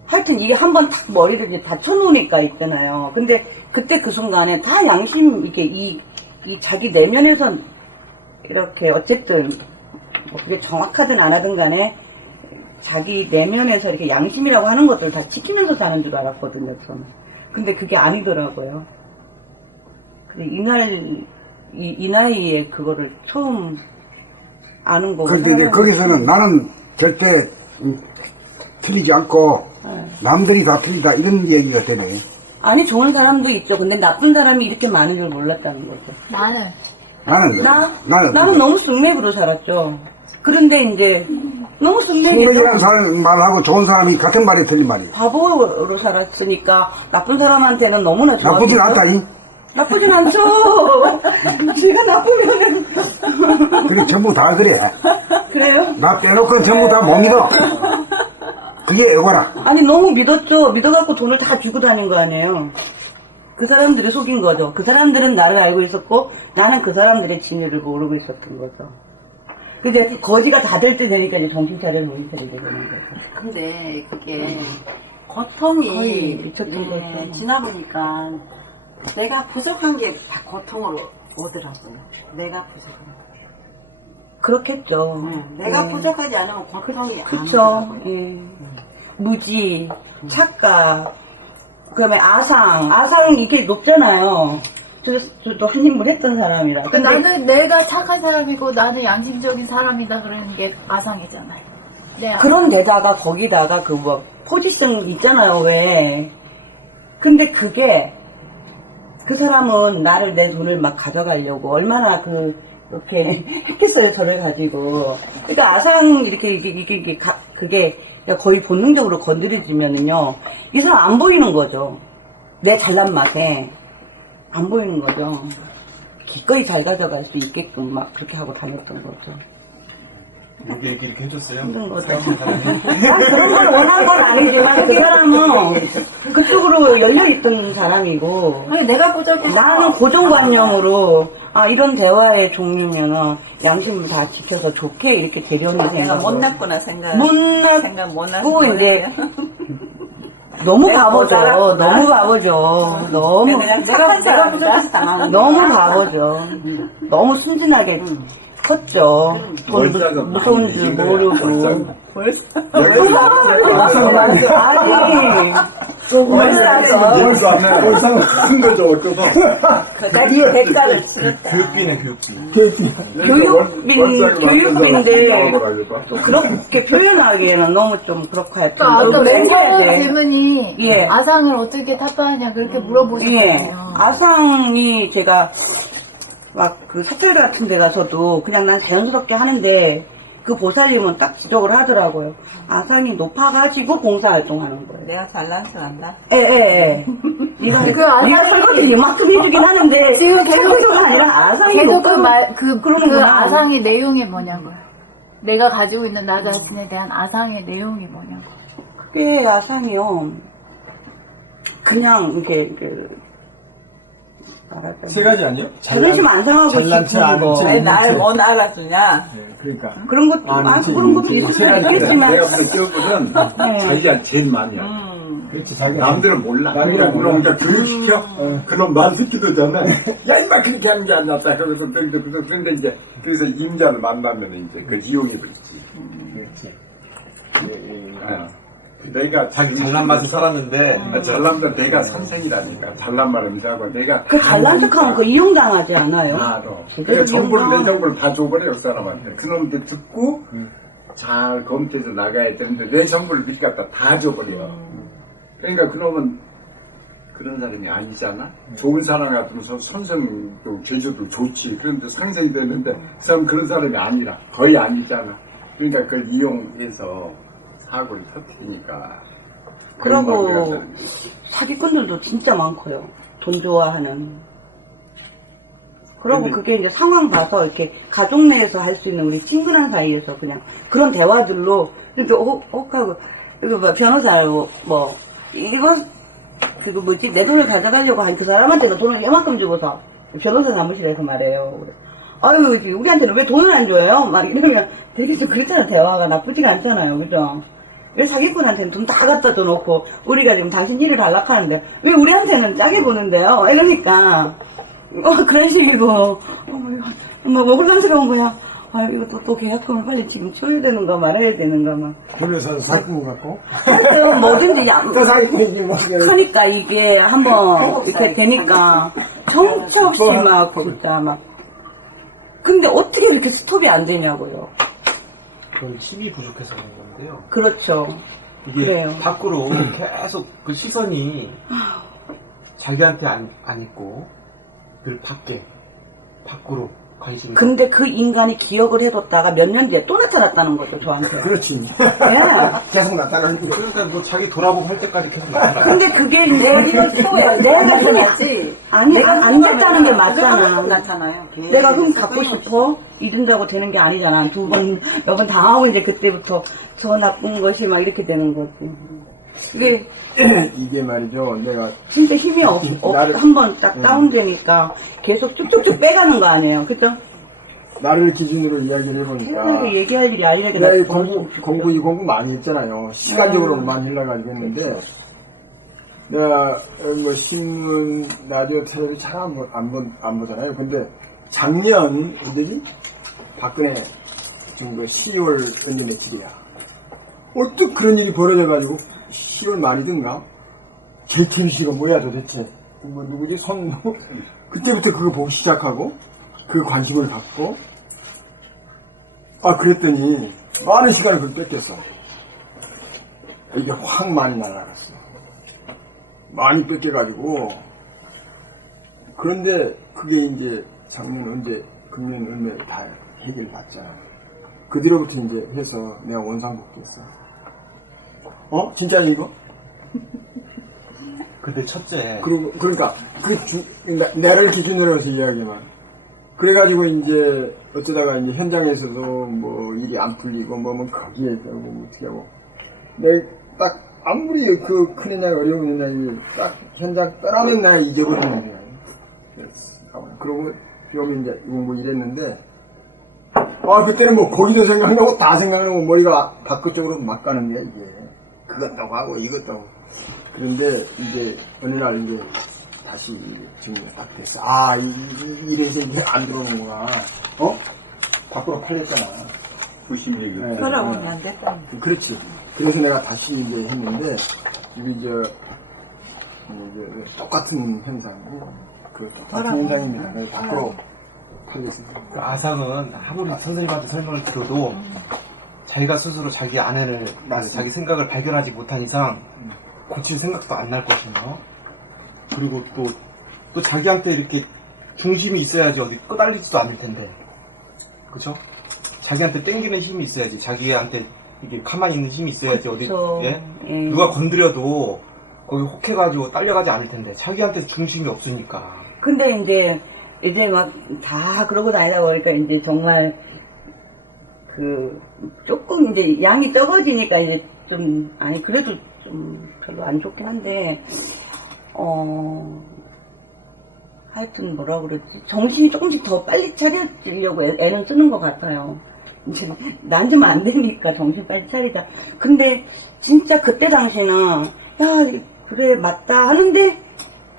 하여튼 이게 한번 탁 머리를 이제 받쳐놓으니까 있잖아요. 근데 그때 그 순간에 다 양심, 이 자기 내면에선 이렇게 어쨌든, 뭐 그게 정확하든 안 하든 간에 자기 내면에서 이렇게 양심이라고 하는 것들 다 지키면서 사는 줄 알았거든요, 저는. 근데 그게 아니더라고요. 근데 이 나이에 그거를 처음 아는 거고. 그런데 이제 거기서는 나는 절대 틀리지 않고 남들이 다 틀리다 이런 얘기가 되네. 아니, 좋은 사람도 있죠. 근데 나쁜 사람이 이렇게 많은 줄 몰랐다는 거죠. 나는 너무 숙맥으로 살았죠. 그런데 이제 너무 숙맥이라는 사람 말하고 좋은 사람이 같은 말이 틀린 말이야. 바보로 살았으니까 나쁜 사람한테는 너무나 좋아. 나쁘진 않다니. 나쁘진 않죠. 제가 나쁘면은. 그게 전부 다 그래. 그래요? 나 빼놓고는 전부 다 못 믿어. 그게 애과라. 아니, 너무 믿었죠. 믿어갖고 돈을 다 주고 다닌 거 아니에요. 그 사람들이 속인 거죠. 그 사람들은 나를 알고 있었고, 나는 그 사람들의 진위를 모르고 있었던 거죠. 근데 거지가 다 될 때 되니까 이제 정신 차려서 정신 차리게 되는 거죠. 근데 그게 고통이 미쳤던 거죠. 지나보니까 내가 부족한 게 다 고통으로 오더라고요. 내가 부족한 거. 그렇겠죠. 내가 부족하지 않으면 고통이 안 그쵸. 오더라고요. 무지, 착각, 그다음에 아상 이게 높잖아요. 저도 한 인물 했던 사람이라. 근데 나는 내가 착한 사람이고 나는 양심적인 사람이다 그러는 게 아상이잖아요. 그런 데다가 거기다가 포지션 있잖아요, 왜. 근데 그게 그 사람은 나를 내 돈을 막 가져가려고 얼마나 이렇게 했겠어요, 저를 가지고. 그러니까 아상 그게 거의 본능적으로 건드려지면은요, 이 사람 안 보이는 거죠. 내 잘난 맛에 안 보이는 거죠. 기꺼이 잘 가져갈 수 있게끔 막 그렇게 하고 다녔던 거죠. 이렇게 해줬어요? 힘든 거죠. 그런 걸 원한 건 아니지만 그 사람은 그쪽으로 열려있던 사람이고, 아니, 내가 부족해. 나는 고정관념으로 이런 대화의 종류면은 양심을 다 지켜서 좋게 이렇게 되려는 내가 생각. 못났구나 생각. 못났고 이제 너무 내가 바보죠. 못 알았구나. 너무 바보죠. 너무 그냥 착한 사람이다. 당한 너무 바보죠. 너무 순진하게 컸죠. 돈 무서운 줄 모르고. 아니, 벌써 큰 거죠, 그거. 이 대가를 치렀다. 교육비네, 교육비. 교육비인데, 그렇게 표현하기에는 너무 좀 그렇고 또 했던 아까 좀 맨 처음 맹렬하게. 질문이 예. 아상을 어떻게 타파하냐 그렇게 예. 물어보셨거든요. 아상이 제가 막 그 사찰 같은 데 가서도 그냥 난 자연스럽게 하는데 그 보살님은 딱 지적을 하더라고요. 아상이 높아가지고 봉사활동하는 거예요. 내가 잘난 척 한다. 예. 네가 설거지 이만큼 해주긴 하는데 지금 계속 설거지가 아니라 아상이 계속 높아서 그 그러는구나. 아상의 내용이 뭐냐고요. 내가 가지고 있는 나 자신에 대한 아상의 내용이 뭐냐고. 그게 아상이요. 그냥 이렇게 말할까. 세 가지 아니요? 자존심 안 상하고 잘난 체, 싶은 아는 거. 체. 왜 날 못 알아주냐? 그러니까. 그런 것도 그런 것도 있을 수 있겠지만 내가 무슨 기업은 자기가 제일 많이야. 그렇지, 자기 남들은 몰라. 남들은 그냥 몰라. 그냥 교육시켜. 그놈 말 새끼도 전에 야 임마 그렇게 하는 게 안 낫다. 그런데 이제 그래서 임자를 만나면 이제 그 이용이 있지. 그렇지. 내가 자기 잘난 맛을 살았는데, 잘난 말 내가 선생이라니까. 잘난 말 음식하고 내가 그 잘난 척하면 그 이용당하지 않아요? 알아. 제대로 그 정보를 내 이용당. 정보를 다 줘버려 사람한테. 그놈들 듣고 잘 검토해서 나가야 되는데 내 정보를 밑 갖다 다 줘버려. 그러니까 그놈은 그런 사람이 아니잖아. 좋은 사람 같으면 선생도 제주도 좋지. 그런데 상생이 되는데 그 사람 그런 사람이 아니라 거의 아니잖아. 그러니까 그걸 이용해서 사고를 터뜨리니까. 그러고 사기꾼들도 진짜 많고요. 돈 좋아하는. 그러고 근데- 그게 이제 상황 봐서 이렇게 가족 내에서 할 수 있는 우리 친근한 사이에서 그냥 그런 대화들로 이렇게 하고 이거 뭐 변호사로 뭐 이거 그거 뭐지 내 돈을 가져가려고 한 그 사람한테는 돈을 이만큼 주고서 변호사 사무실에서 말해요. 그래. 아유 우리한테는 왜 돈을 안 줘요? 막 이러면 되게 좀 그렇잖아요. 대화가 나쁘지가 않잖아요. 그죠? 왜 사기꾼한테는 돈 다 갖다 줘놓고 우리가 지금 당신 일을 달락하는데 왜 우리한테는 짜게 보는데요? 이러니까 그런 식이고 뭐 혼란스러운 거야. 아 이거 또 계약금을 빨리 지금 줘야 되는가 말아야 되는가 막 그래서 사기꾼 같고. 하여튼 뭐든지 또 사기꾼인지 모르겠네. 하니까 이게 한번 이렇게 되니까 정처 없이 막 진짜 막 근데 어떻게 이렇게 스톱이 안 되냐고요. 그건 힘이 부족해서 그런 건데요. 그렇죠. 이게 그래요. 밖으로 계속 그 시선이 자기한테 안 있고 늘 밖으로 관심이. 근데 그 인간이 기억을 해뒀다가 몇 년 뒤에 또 나타났다는 거죠, 저한테. 그렇지. 예. 계속 나타나는 거. 그러니까 뭐 자기 돌아보고 할 때까지 계속 나타나. 근데 그게 이제 내가 나타났지. 아니, 안 됐다는 게 그만큼 맞잖아. 나타나요. 내가 그럼 갖고 싶어? 이른다고 되는 게 아니잖아. 두 번, 몇 번 당하고 이제 그때부터 저 나쁜 것이 막 이렇게 되는 거지. 이게 이게 말이죠. 내가 진짜 힘이 한 번 딱 다운되니까 계속 쭉쭉쭉 빼가는 거 아니에요. 그죠? 나를 기준으로 이야기를 해보니까. 생각나게 얘기할 일이 아니라 내가 이 공부 많이 했잖아요. 시간적으로 많이 흘러가지고 했는데, 내가 뭐 신문, 라디오, 텔레비 잘 안 보잖아요. 근데 작년, 언제지? 박근혜 정부 12월 언제 며칠이야. 어떻게 그런 일이 벌어져가지고 10월 말이든가? JTBC가 뭐야 도대체? 뭐 누구지? 그때부터 그거 보기 시작하고, 그 관심을 갖고, 그랬더니, 많은 시간을 그걸 뺏겼어. 이게 확 많이 날아갔어. 많이 뺏겨가지고, 그런데 그게 이제 작년 금년 얼마에 다 해결받잖아. 그 뒤로부터 이제 해서 내가 원상복귀했어. 진짜 이거? 근데 첫째. 그러니까, 나를 기준으로 해서 이야기만. 그래가지고 이제 어쩌다가 이제 현장에서도 뭐 일이 안 풀리고 뭐 거기에 뭐 어떻게 하고 내가 딱 아무리 그 큰 현장 어려운 현장이 딱 현장 떠나면 내가 잊어버리는 거야. 그러고 비오면 이제 뭐 이랬는데 그때는 뭐 거기도 생각나고 다 생각나고 머리가 바깥쪽으로 막 가는 거야 이게. 그것도 하고 이것도 하고 그런데 이제 어느 날 이제 다시 정리가 딱 됐어. 아, 이래서 이게 안 들어오는구나. 밖으로 팔렸잖아. 90일. 네. 돌아오면 안 됐다. 그렇지. 그래서 내가 다시 이제 했는데, 이게 똑같은 현상이, 똑같은 현상입니다. 그래서 밖으로 팔렸습니다. 그 아상은 아무리 선생님한테 설명을 들어도 자기가 스스로 자기 안에를, 자기 생각을 발견하지 못한 이상 고칠 생각도 안 날 것이며, 그리고 또 자기한테 이렇게 중심이 있어야지 어디 끄달리지도 않을 텐데, 그쵸? 자기한테 땡기는 힘이 있어야지, 자기한테 이게 가만히 있는 힘이 있어야지 어디, 그쵸. 예? 예. 누가 건드려도 거기 혹해가지고 딸려가지 않을 텐데, 자기한테 중심이 없으니까. 근데 이제 막 다 그러고 다니다 보니까 이제 정말 조금 이제 양이 적어지니까 이제 좀, 아니, 그래도 좀 별로 안 좋긴 한데, 하여튼 뭐라 그러지? 정신이 조금씩 더 빨리 차려지려고 애는 쓰는 것 같아요. 이제 난지면 안 되니까 정신 빨리 차리자. 근데 진짜 그때 당시는, 야, 그래, 맞다 하는데,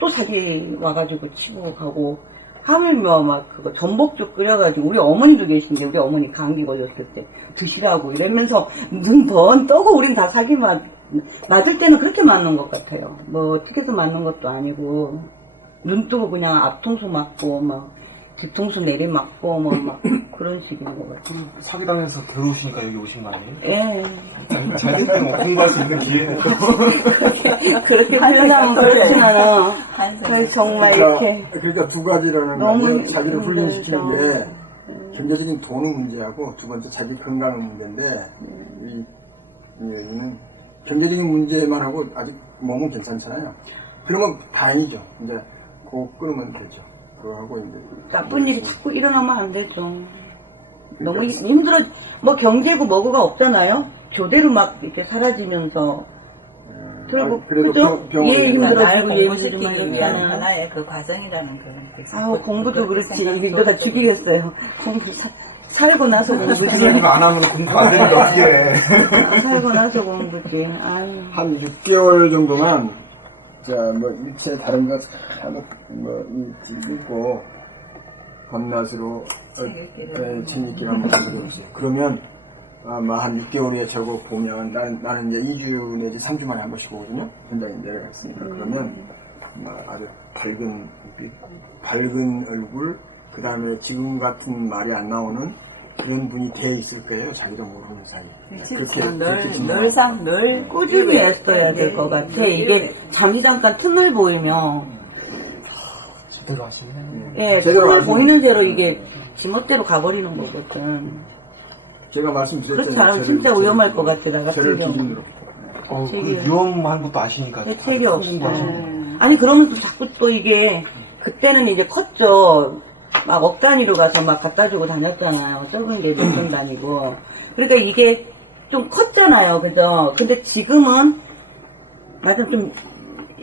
또 자기 와가지고 치고 가고, 하물며 막 그거 전복죽 끓여가지고, 우리 어머니도 계신데, 우리 어머니 감기 걸렸을 때 드시라고 이러면서 눈 번 떠고 우린 다 사기 맞을 때는 그렇게 맞는 것 같아요. 뭐 어떻게 해서 맞는 것도 아니고, 눈 뜨고 그냥 앞통수 맞고, 막 뒤통수 내리맞고, 막 그런 식인 것 같아요. 사기당해서 들어오시니까 여기 오신 거 아니에요? 예. 잘 됐다면 공부할 수 있는 기회는 그렇게 표현하면 그렇지만은, 정말 이렇게. 그러니까 두 가지라는 너무 거예요. 자기를 훈련시키는 힘들죠. 게 경제적인 돈은 문제하고 두 번째 자기 건강은 문제인데 이 여기는 경제적인 문제만 하고 아직 몸은 괜찮잖아요. 그러면 다행이죠. 이제 그거 끊으면 되죠. 그거 하고 이제 나쁜 일이 자꾸 일어나면 안 되죠. 너무 힘들어. 뭐 경제고 뭐고가 없잖아요. 조대로 막 이렇게 사라지면서. 결국 그래도 그죠? 병원에 얘 날 힘들어지고 얘 공부시키기 위한 힘들어지고. 하나의 그 과정이라는 그런 게 있어요. 아우 공부도 그렇지. 이러다 죽이겠어요. 공부 살고 나서 공부지. 이거 안 하면 공부 안 되는데 어떻게 해. 살고 나서 공부지. 아유. 한 6개월 정도만 뭐 일체 다른 거 하나 읽고 밤낮으로 재밌게 한번 해보세요. 그러면 아마 한 6개월에 저거 보면 나는 이제 2주 내지 3주 만에 한 번씩 오거든요. 현장에 내려가 있으니까. 그러면 아주 밝은 눈빛, 밝은 얼굴, 그 다음에 지금 같은 말이 안 나오는 그런 분이 돼 있을 거예요. 자기도 모르는 사이. 늘 꾸준히 애써야 될 것 같아. 이게 잠깐 틈을 보이면, 제대로 하시면. 예, 제대로 틈을 하시면- 보이는 대로 이게 지멋대로 가버리는 거거든. 제가 말씀드렸잖아요. 그렇지 않으면 진짜 위험할 것 같아, 나 저를 같은 경우. 기준으로. 그 위험한 것도 아시니까. 대책이 없어. 아니, 그러면서 자꾸 또 이게, 그때는 이제 컸죠. 막 억 단위로 가서 막 갖다 주고 다녔잖아요. 썩은 게 몇천 단위고. 그러니까 이게 좀 컸잖아요. 그죠? 근데 지금은, 맞아, 좀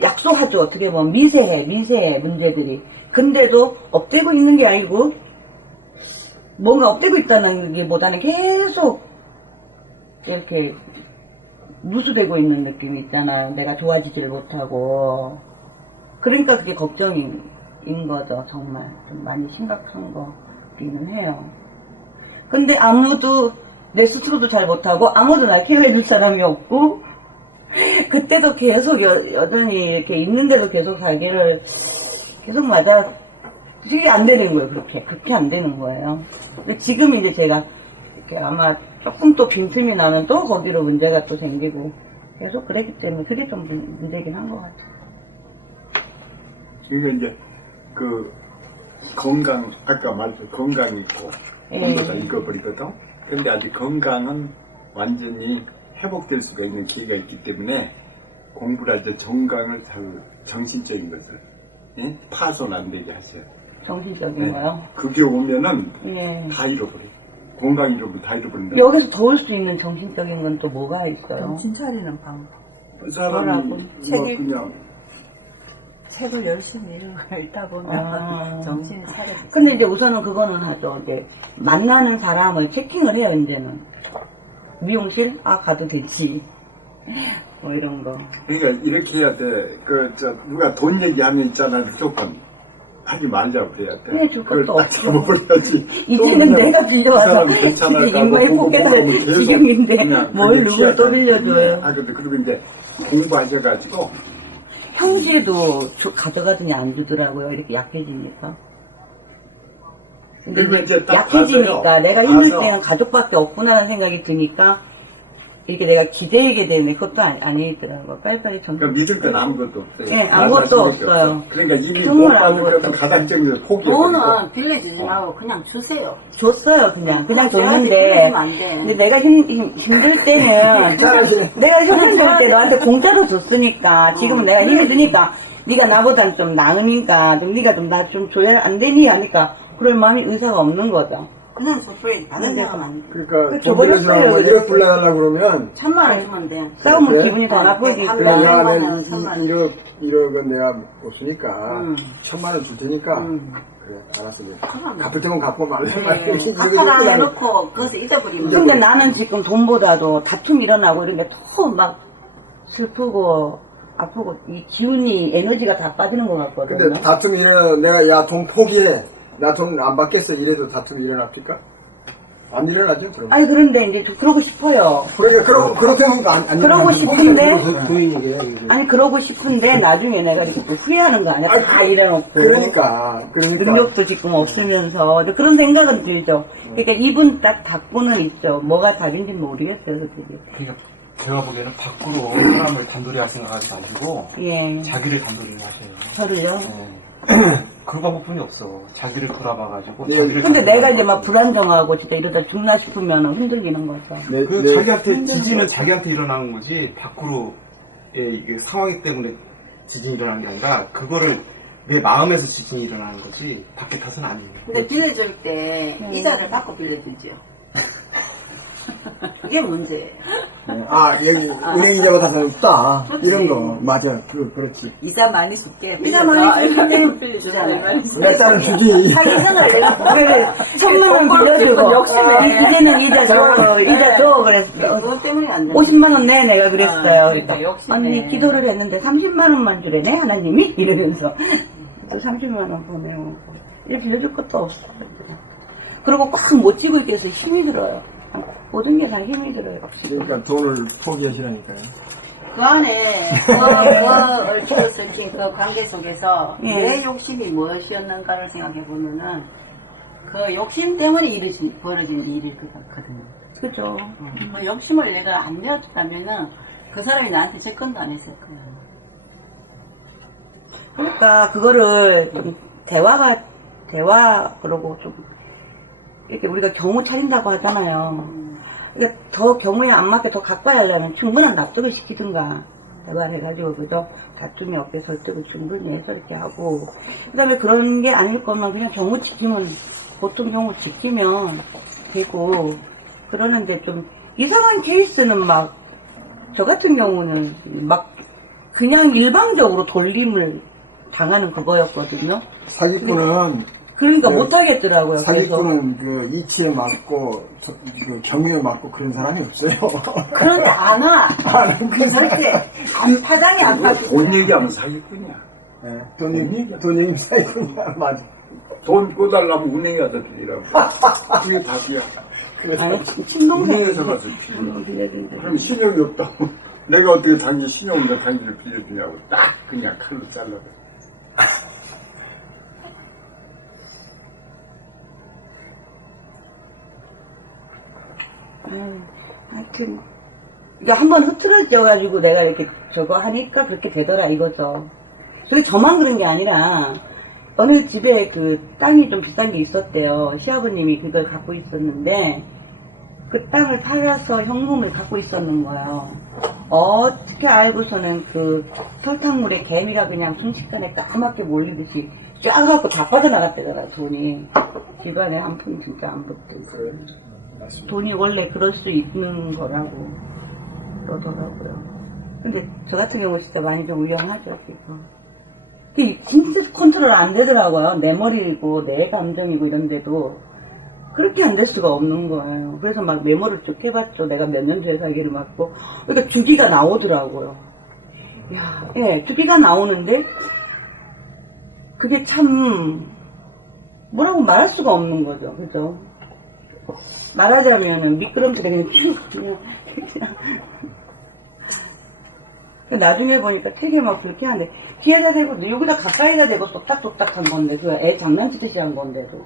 약소하죠. 어떻게 보면. 미세해, 문제들이. 근데도 업되고 있는 게 아니고, 뭔가 업되고 있다는 게 보다는 계속 이렇게 누수되고 있는 느낌이 있잖아요. 내가 좋아지지를 못하고. 그러니까 그게 걱정인 거죠. 정말 좀 많이 심각한 거기는 해요. 근데 아무도 내 스스로도 잘 못하고 아무도 날 케어해줄 사람이 없고 그때도 계속 여전히 이렇게 있는데도 계속 살기를 계속 그게 안 되는 거예요. 그렇게 안 되는 거예요. 근데 지금 이제 제가 이렇게 아마 조금 또 빈틈이 나면 또 거기로 문제가 또 생기고 계속 그랬기 때문에 그게 좀 문제긴 한 것 같아요. 그러니까 이제 그 건강, 아까 말했죠. 건강이 있고 모두 다 잃어버리거든. 근데 아직 건강은 완전히 회복될 수가 있는 기회가 있기 때문에 공부를 할 때 건강을 정신적인 것을 파손 안 되게 하셔야 돼요. 정신적인 거요? 그게 오면은 예. 다 잃어버려. 건강 잃어버리면 다 잃어버린다. 여기서 도울 수 있는 정신적인 건 또 뭐가 있어요? 정신 차리는 방법. 그 사람이 뭐라고? 뭐 그냥 책을 열심히 읽다 보면 정신이 차려지죠. 근데 이제 우선은 그거는 하죠. 이제 만나는 사람을 체킹을 해요. 이제는 미용실 가도 되지. 뭐 이런 거. 그러니까 이렇게 해야 돼. 누가 돈 얘기하면 있잖아. 무조건 하지 말자고 그래야 돼. 그냥 줄 그걸 것도 딱 없고. 잡아버려야지. 이제는 내가 빌려와서 그 괜찮을까 진짜 인마에 보고 포개달 계속 지경인데 그냥 뭘 그게 누굴 또 빌려줘요. 근데 그리고 이제 공부하셔가지고 형제도 가져가더니 안 주더라고요. 이렇게 약해지니까. 근데 그리고 이제 이제 딱 약해지니까 가서요. 내가 힘들 가서. 때는 가족밖에 없구나라는 생각이 드니까 이렇게 내가 기대게 되는데 그것도 아니더라고. 빨리빨리 그 점점. 믿을 건 아무것도 없어요. 예, 아무것도 나 자신밖에 없어요. 없어. 그러니까 이미 못 정말 받을 아무것도 것도 가당점에서 포기해버리고 돈은 빌려주지 말고 그냥 주세요. 줬어요, 그냥 저한테 줬는데. 빌려주면 안 돼. 근데 내가 힘들 때는, 내가 힘들 때 너한테 공짜로 줬으니까, 지금은 내가 힘이 드니까, 네가 나보단 좀 나으니까, 좀 네가 좀 나 좀 줘야 안 되니? 하니까, 그럴 마음이 의사가 없는 거죠. 그냥 섣불리 다른 데 가면 안 돼. 그러니까 돈 줘버렸어요, 빌려주라고 그래서. 1억 불러달라고 그러면 1,000만 원 주면 돼. 싸우면 그래? 기분이 더 나쁘니까. 네, 그래, 한 야, 명만 내가 하면 3만 원. 1억은 내가 없으니까 음. 1,000만 원 줄 테니까 그래 알았어 이제 갚을 때면 갚고 말래 갚아라 해놓고 거기서 잊어버리면 근데 나는 지금 돈보다도 다툼 일어나고 이런 게 더 막 슬프고, 아프고, 이 기운이, 에너지가 다 빠지는 것 같거든요. 근데 다툼이 일어나 내가 야 돈 포기해 나 돈 안 받겠어 이래도 다툼이 일어납니까? 안 일어나죠 그럼. 아니, 그런데 이제 좀 그러고 싶어요. 그러니까 그렇다면 안 그러고 일어나죠. 싶은데, 부인이게. 아니, 그러고 싶은데, 나중에 내가 이렇게 또 후회하는 거 아니야? 다 이래놓고. 그러니까 능력도 지금 없으면서 이제 그런 생각은 들죠. 그러니까 입은 딱 닫고는 있죠. 뭐가 답인지 모르겠어요, 솔직히. 그러니까 제가 보기에는 밖으로 사람을 단돌이 할 생각하지 마시고 예, 자기를 단돌이 하셔요. 저를요. 그 방법뿐이 없어. 자기를 돌아봐가지고 네. 자기를 근데 단돌이 내가 이제 하고. 막 불안정하고 진짜 이러다 죽나 싶으면 흔들리는 거죠. 그 자기한테 지진은 자기한테 일어나는 거지 밖으로 이게 상황이 때문에 지진이 일어나는 게 아니라 그거를 내 마음에서 지진이 일어나는 거지 밖에 탓은 아니에요. 근데 빌려줄 때 네. 이자를 받고 빌려주죠. 이게 문제예요. 아 여기 은행 이자가 다 없다 이런 거 맞아 그렇지 이자 많이 줄게. 이자 많이 줄 때 빌려주잖아요. 몇 달은 주지 자기 생각을 내가 그래 1,000만 원 빌려주고 이제는 이자 줘, 이자 줘 그랬어. 그것 때문에 안 돼. 50만 원 내 내가 그랬어요. 그러니까 그러니까 욕심내. 언니 기도를 했는데 30만 원만 주래네 하나님이 이러면서 또 30만 원 보내고 이렇게 빌려줄 것도 없어. 그리고 꽉 못 쥐고 있겠어 힘이 들어요. 모든 게 다 힘이 들어요. 그러니까 돈을 포기하시라니까요. 그 안에 그 얽히고 설킨 그 관계 속에서 예. 내 욕심이 무엇이었는가를 생각해 보면은 그 욕심 때문에 벌어진 일일 것 같거든요. 그죠. 그 욕심을 내가 안 내었다면은 그 사람이 나한테 접근도 안 했을 거야. 그러니까 그거를 좀 대화 그러고 좀 이렇게 우리가 경우 차린다고 하잖아요. 그러니까 더 경우에 안 맞게 더 가까이 하려면 충분한 납득을 시키든가 대화를 해가지고 그래도 다툼이 없게 설득을 충분히 해서 이렇게 하고 그다음에 그런 게 아닐 거면 그냥 경우 지키면 보통 경우 지키면 되고 그러는데 좀 이상한 케이스는 막 저 같은 경우는 막 그냥 일방적으로 돌림을 당하는 그거였거든요. 사기꾼은 그러니까 네. 못하겠더라고요. 그래서 사기꾼은 그 이치에 맞고 그 경유에 맞고 그런 사람이 없어요. 그런데 안 와. 그 절대 안 파장이 안 파지. 돈 얘기하면 사기꾼이야. 네, 돈 얘기 사기꾼이야 맞아. 돈 꿔달라면 은행에 가서 빌리라고. 그게 답이야. 아니 친동생이 은행에서 가서 빌리라고. 빌려준대. 그럼 신용이 없다고. 내가 어떻게 단지 신용으로 단지를 빌려주냐고 딱 그냥 칼로 잘라버려. 하여튼 이게 한번 흐트러져가지고 내가 이렇게 저거 하니까 그렇게 되더라 이거죠. 그리고 저만 그런 게 아니라 어느 집에 그 땅이 좀 비싼 게 있었대요. 시아버님이 그걸 갖고 있었는데 그 땅을 팔아서 현금을 갖고 있었는 거예요. 어떻게 알고서는 그 설탕물에 개미가 그냥 순식간에 까맣게 몰리듯이 쫙 갖고 다 빠져나갔대더라 돈이. 집안에 한 푼 진짜 안 붙던. 돈이 원래 그럴 수 있는 거라고 그러더라고요. 근데 저 같은 경우 진짜 많이 좀 유연하죠, 그거. 그게 진짜 컨트롤 안 되더라고요. 내 머리고 내 감정이고 이런데도 그렇게 안 될 수가 없는 거예요. 그래서 막 메모를 쭉 해봤죠. 내가 몇 년 뒤에 사기를 맞고. 그러니까 주기가 나오더라고요. 야, 예, 주기가 나오는데, 그게 참, 뭐라고 말할 수가 없는 거죠. 그죠? 말하자면은 미끄럼틀에 그냥 나중에 보니까 되게 막 그렇게 하는데, 뒤에다 대고, 여기다 가까이다 대고 똑딱똑딱 한 건데, 그 애 장난치듯이 한 건데도.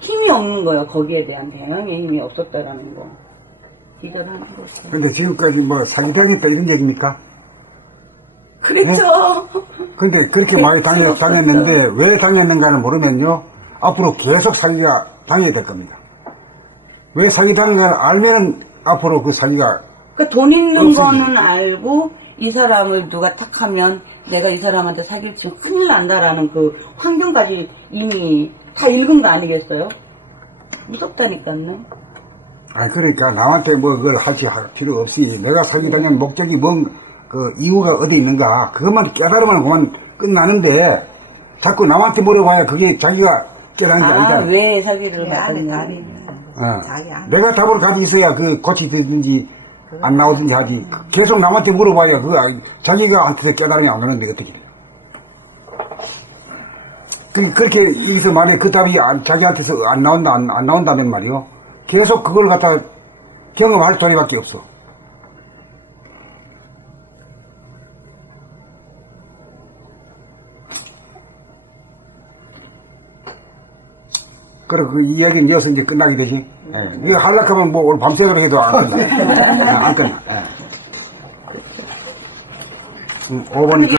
힘이 없는 거예요. 거기에 대한 대응의 힘이 없었다라는 거. 기절하는 거죠. 근데 지금까지 뭐 사기당했다 이런 얘기입니까? 그랬죠. 근데 그렇게 많이 당했는데 왜 당했는가는 모르면요. 앞으로 계속 사기가 당해야 될 겁니다. 왜 사기 당한가를 알면은 앞으로 그 사기가 그러니까 돈 있는 없어지지. 거는 알고 이 사람을 누가 탁 하면 내가 이 사람한테 사기를 치면 큰일 난다라는 그 환경까지 이미 다 읽은 거 아니겠어요? 무섭다니까요. 아 그러니까 남한테 뭐 그걸 할 필요 없이 내가 사기 당한 목적이 그 이유가 어디 있는가 그것만 깨달으면 그만 끝나는데 자꾸 남한테 물어봐야 그게 자기가 깨달은 게 아니다. 왜 사기를 받았냐. 내가 답을 가지고 있어야 그 고치든지 안 나오든지 하지. 계속 남한테 물어봐야 자기가 한테 깨달음이 안 오는데 어떻게 돼. 그렇게 여기서 만약에 그 답이 자기한테서 안 나온다면 말이요. 계속 그걸 갖다 경험할 소리밖에 없어. 그리고 그 이야기는 이어서 이제 끝나게 되지. 이거 하려고 하면 뭐 오늘 밤새도록 해도 안 끝나. 안 끝나. 5번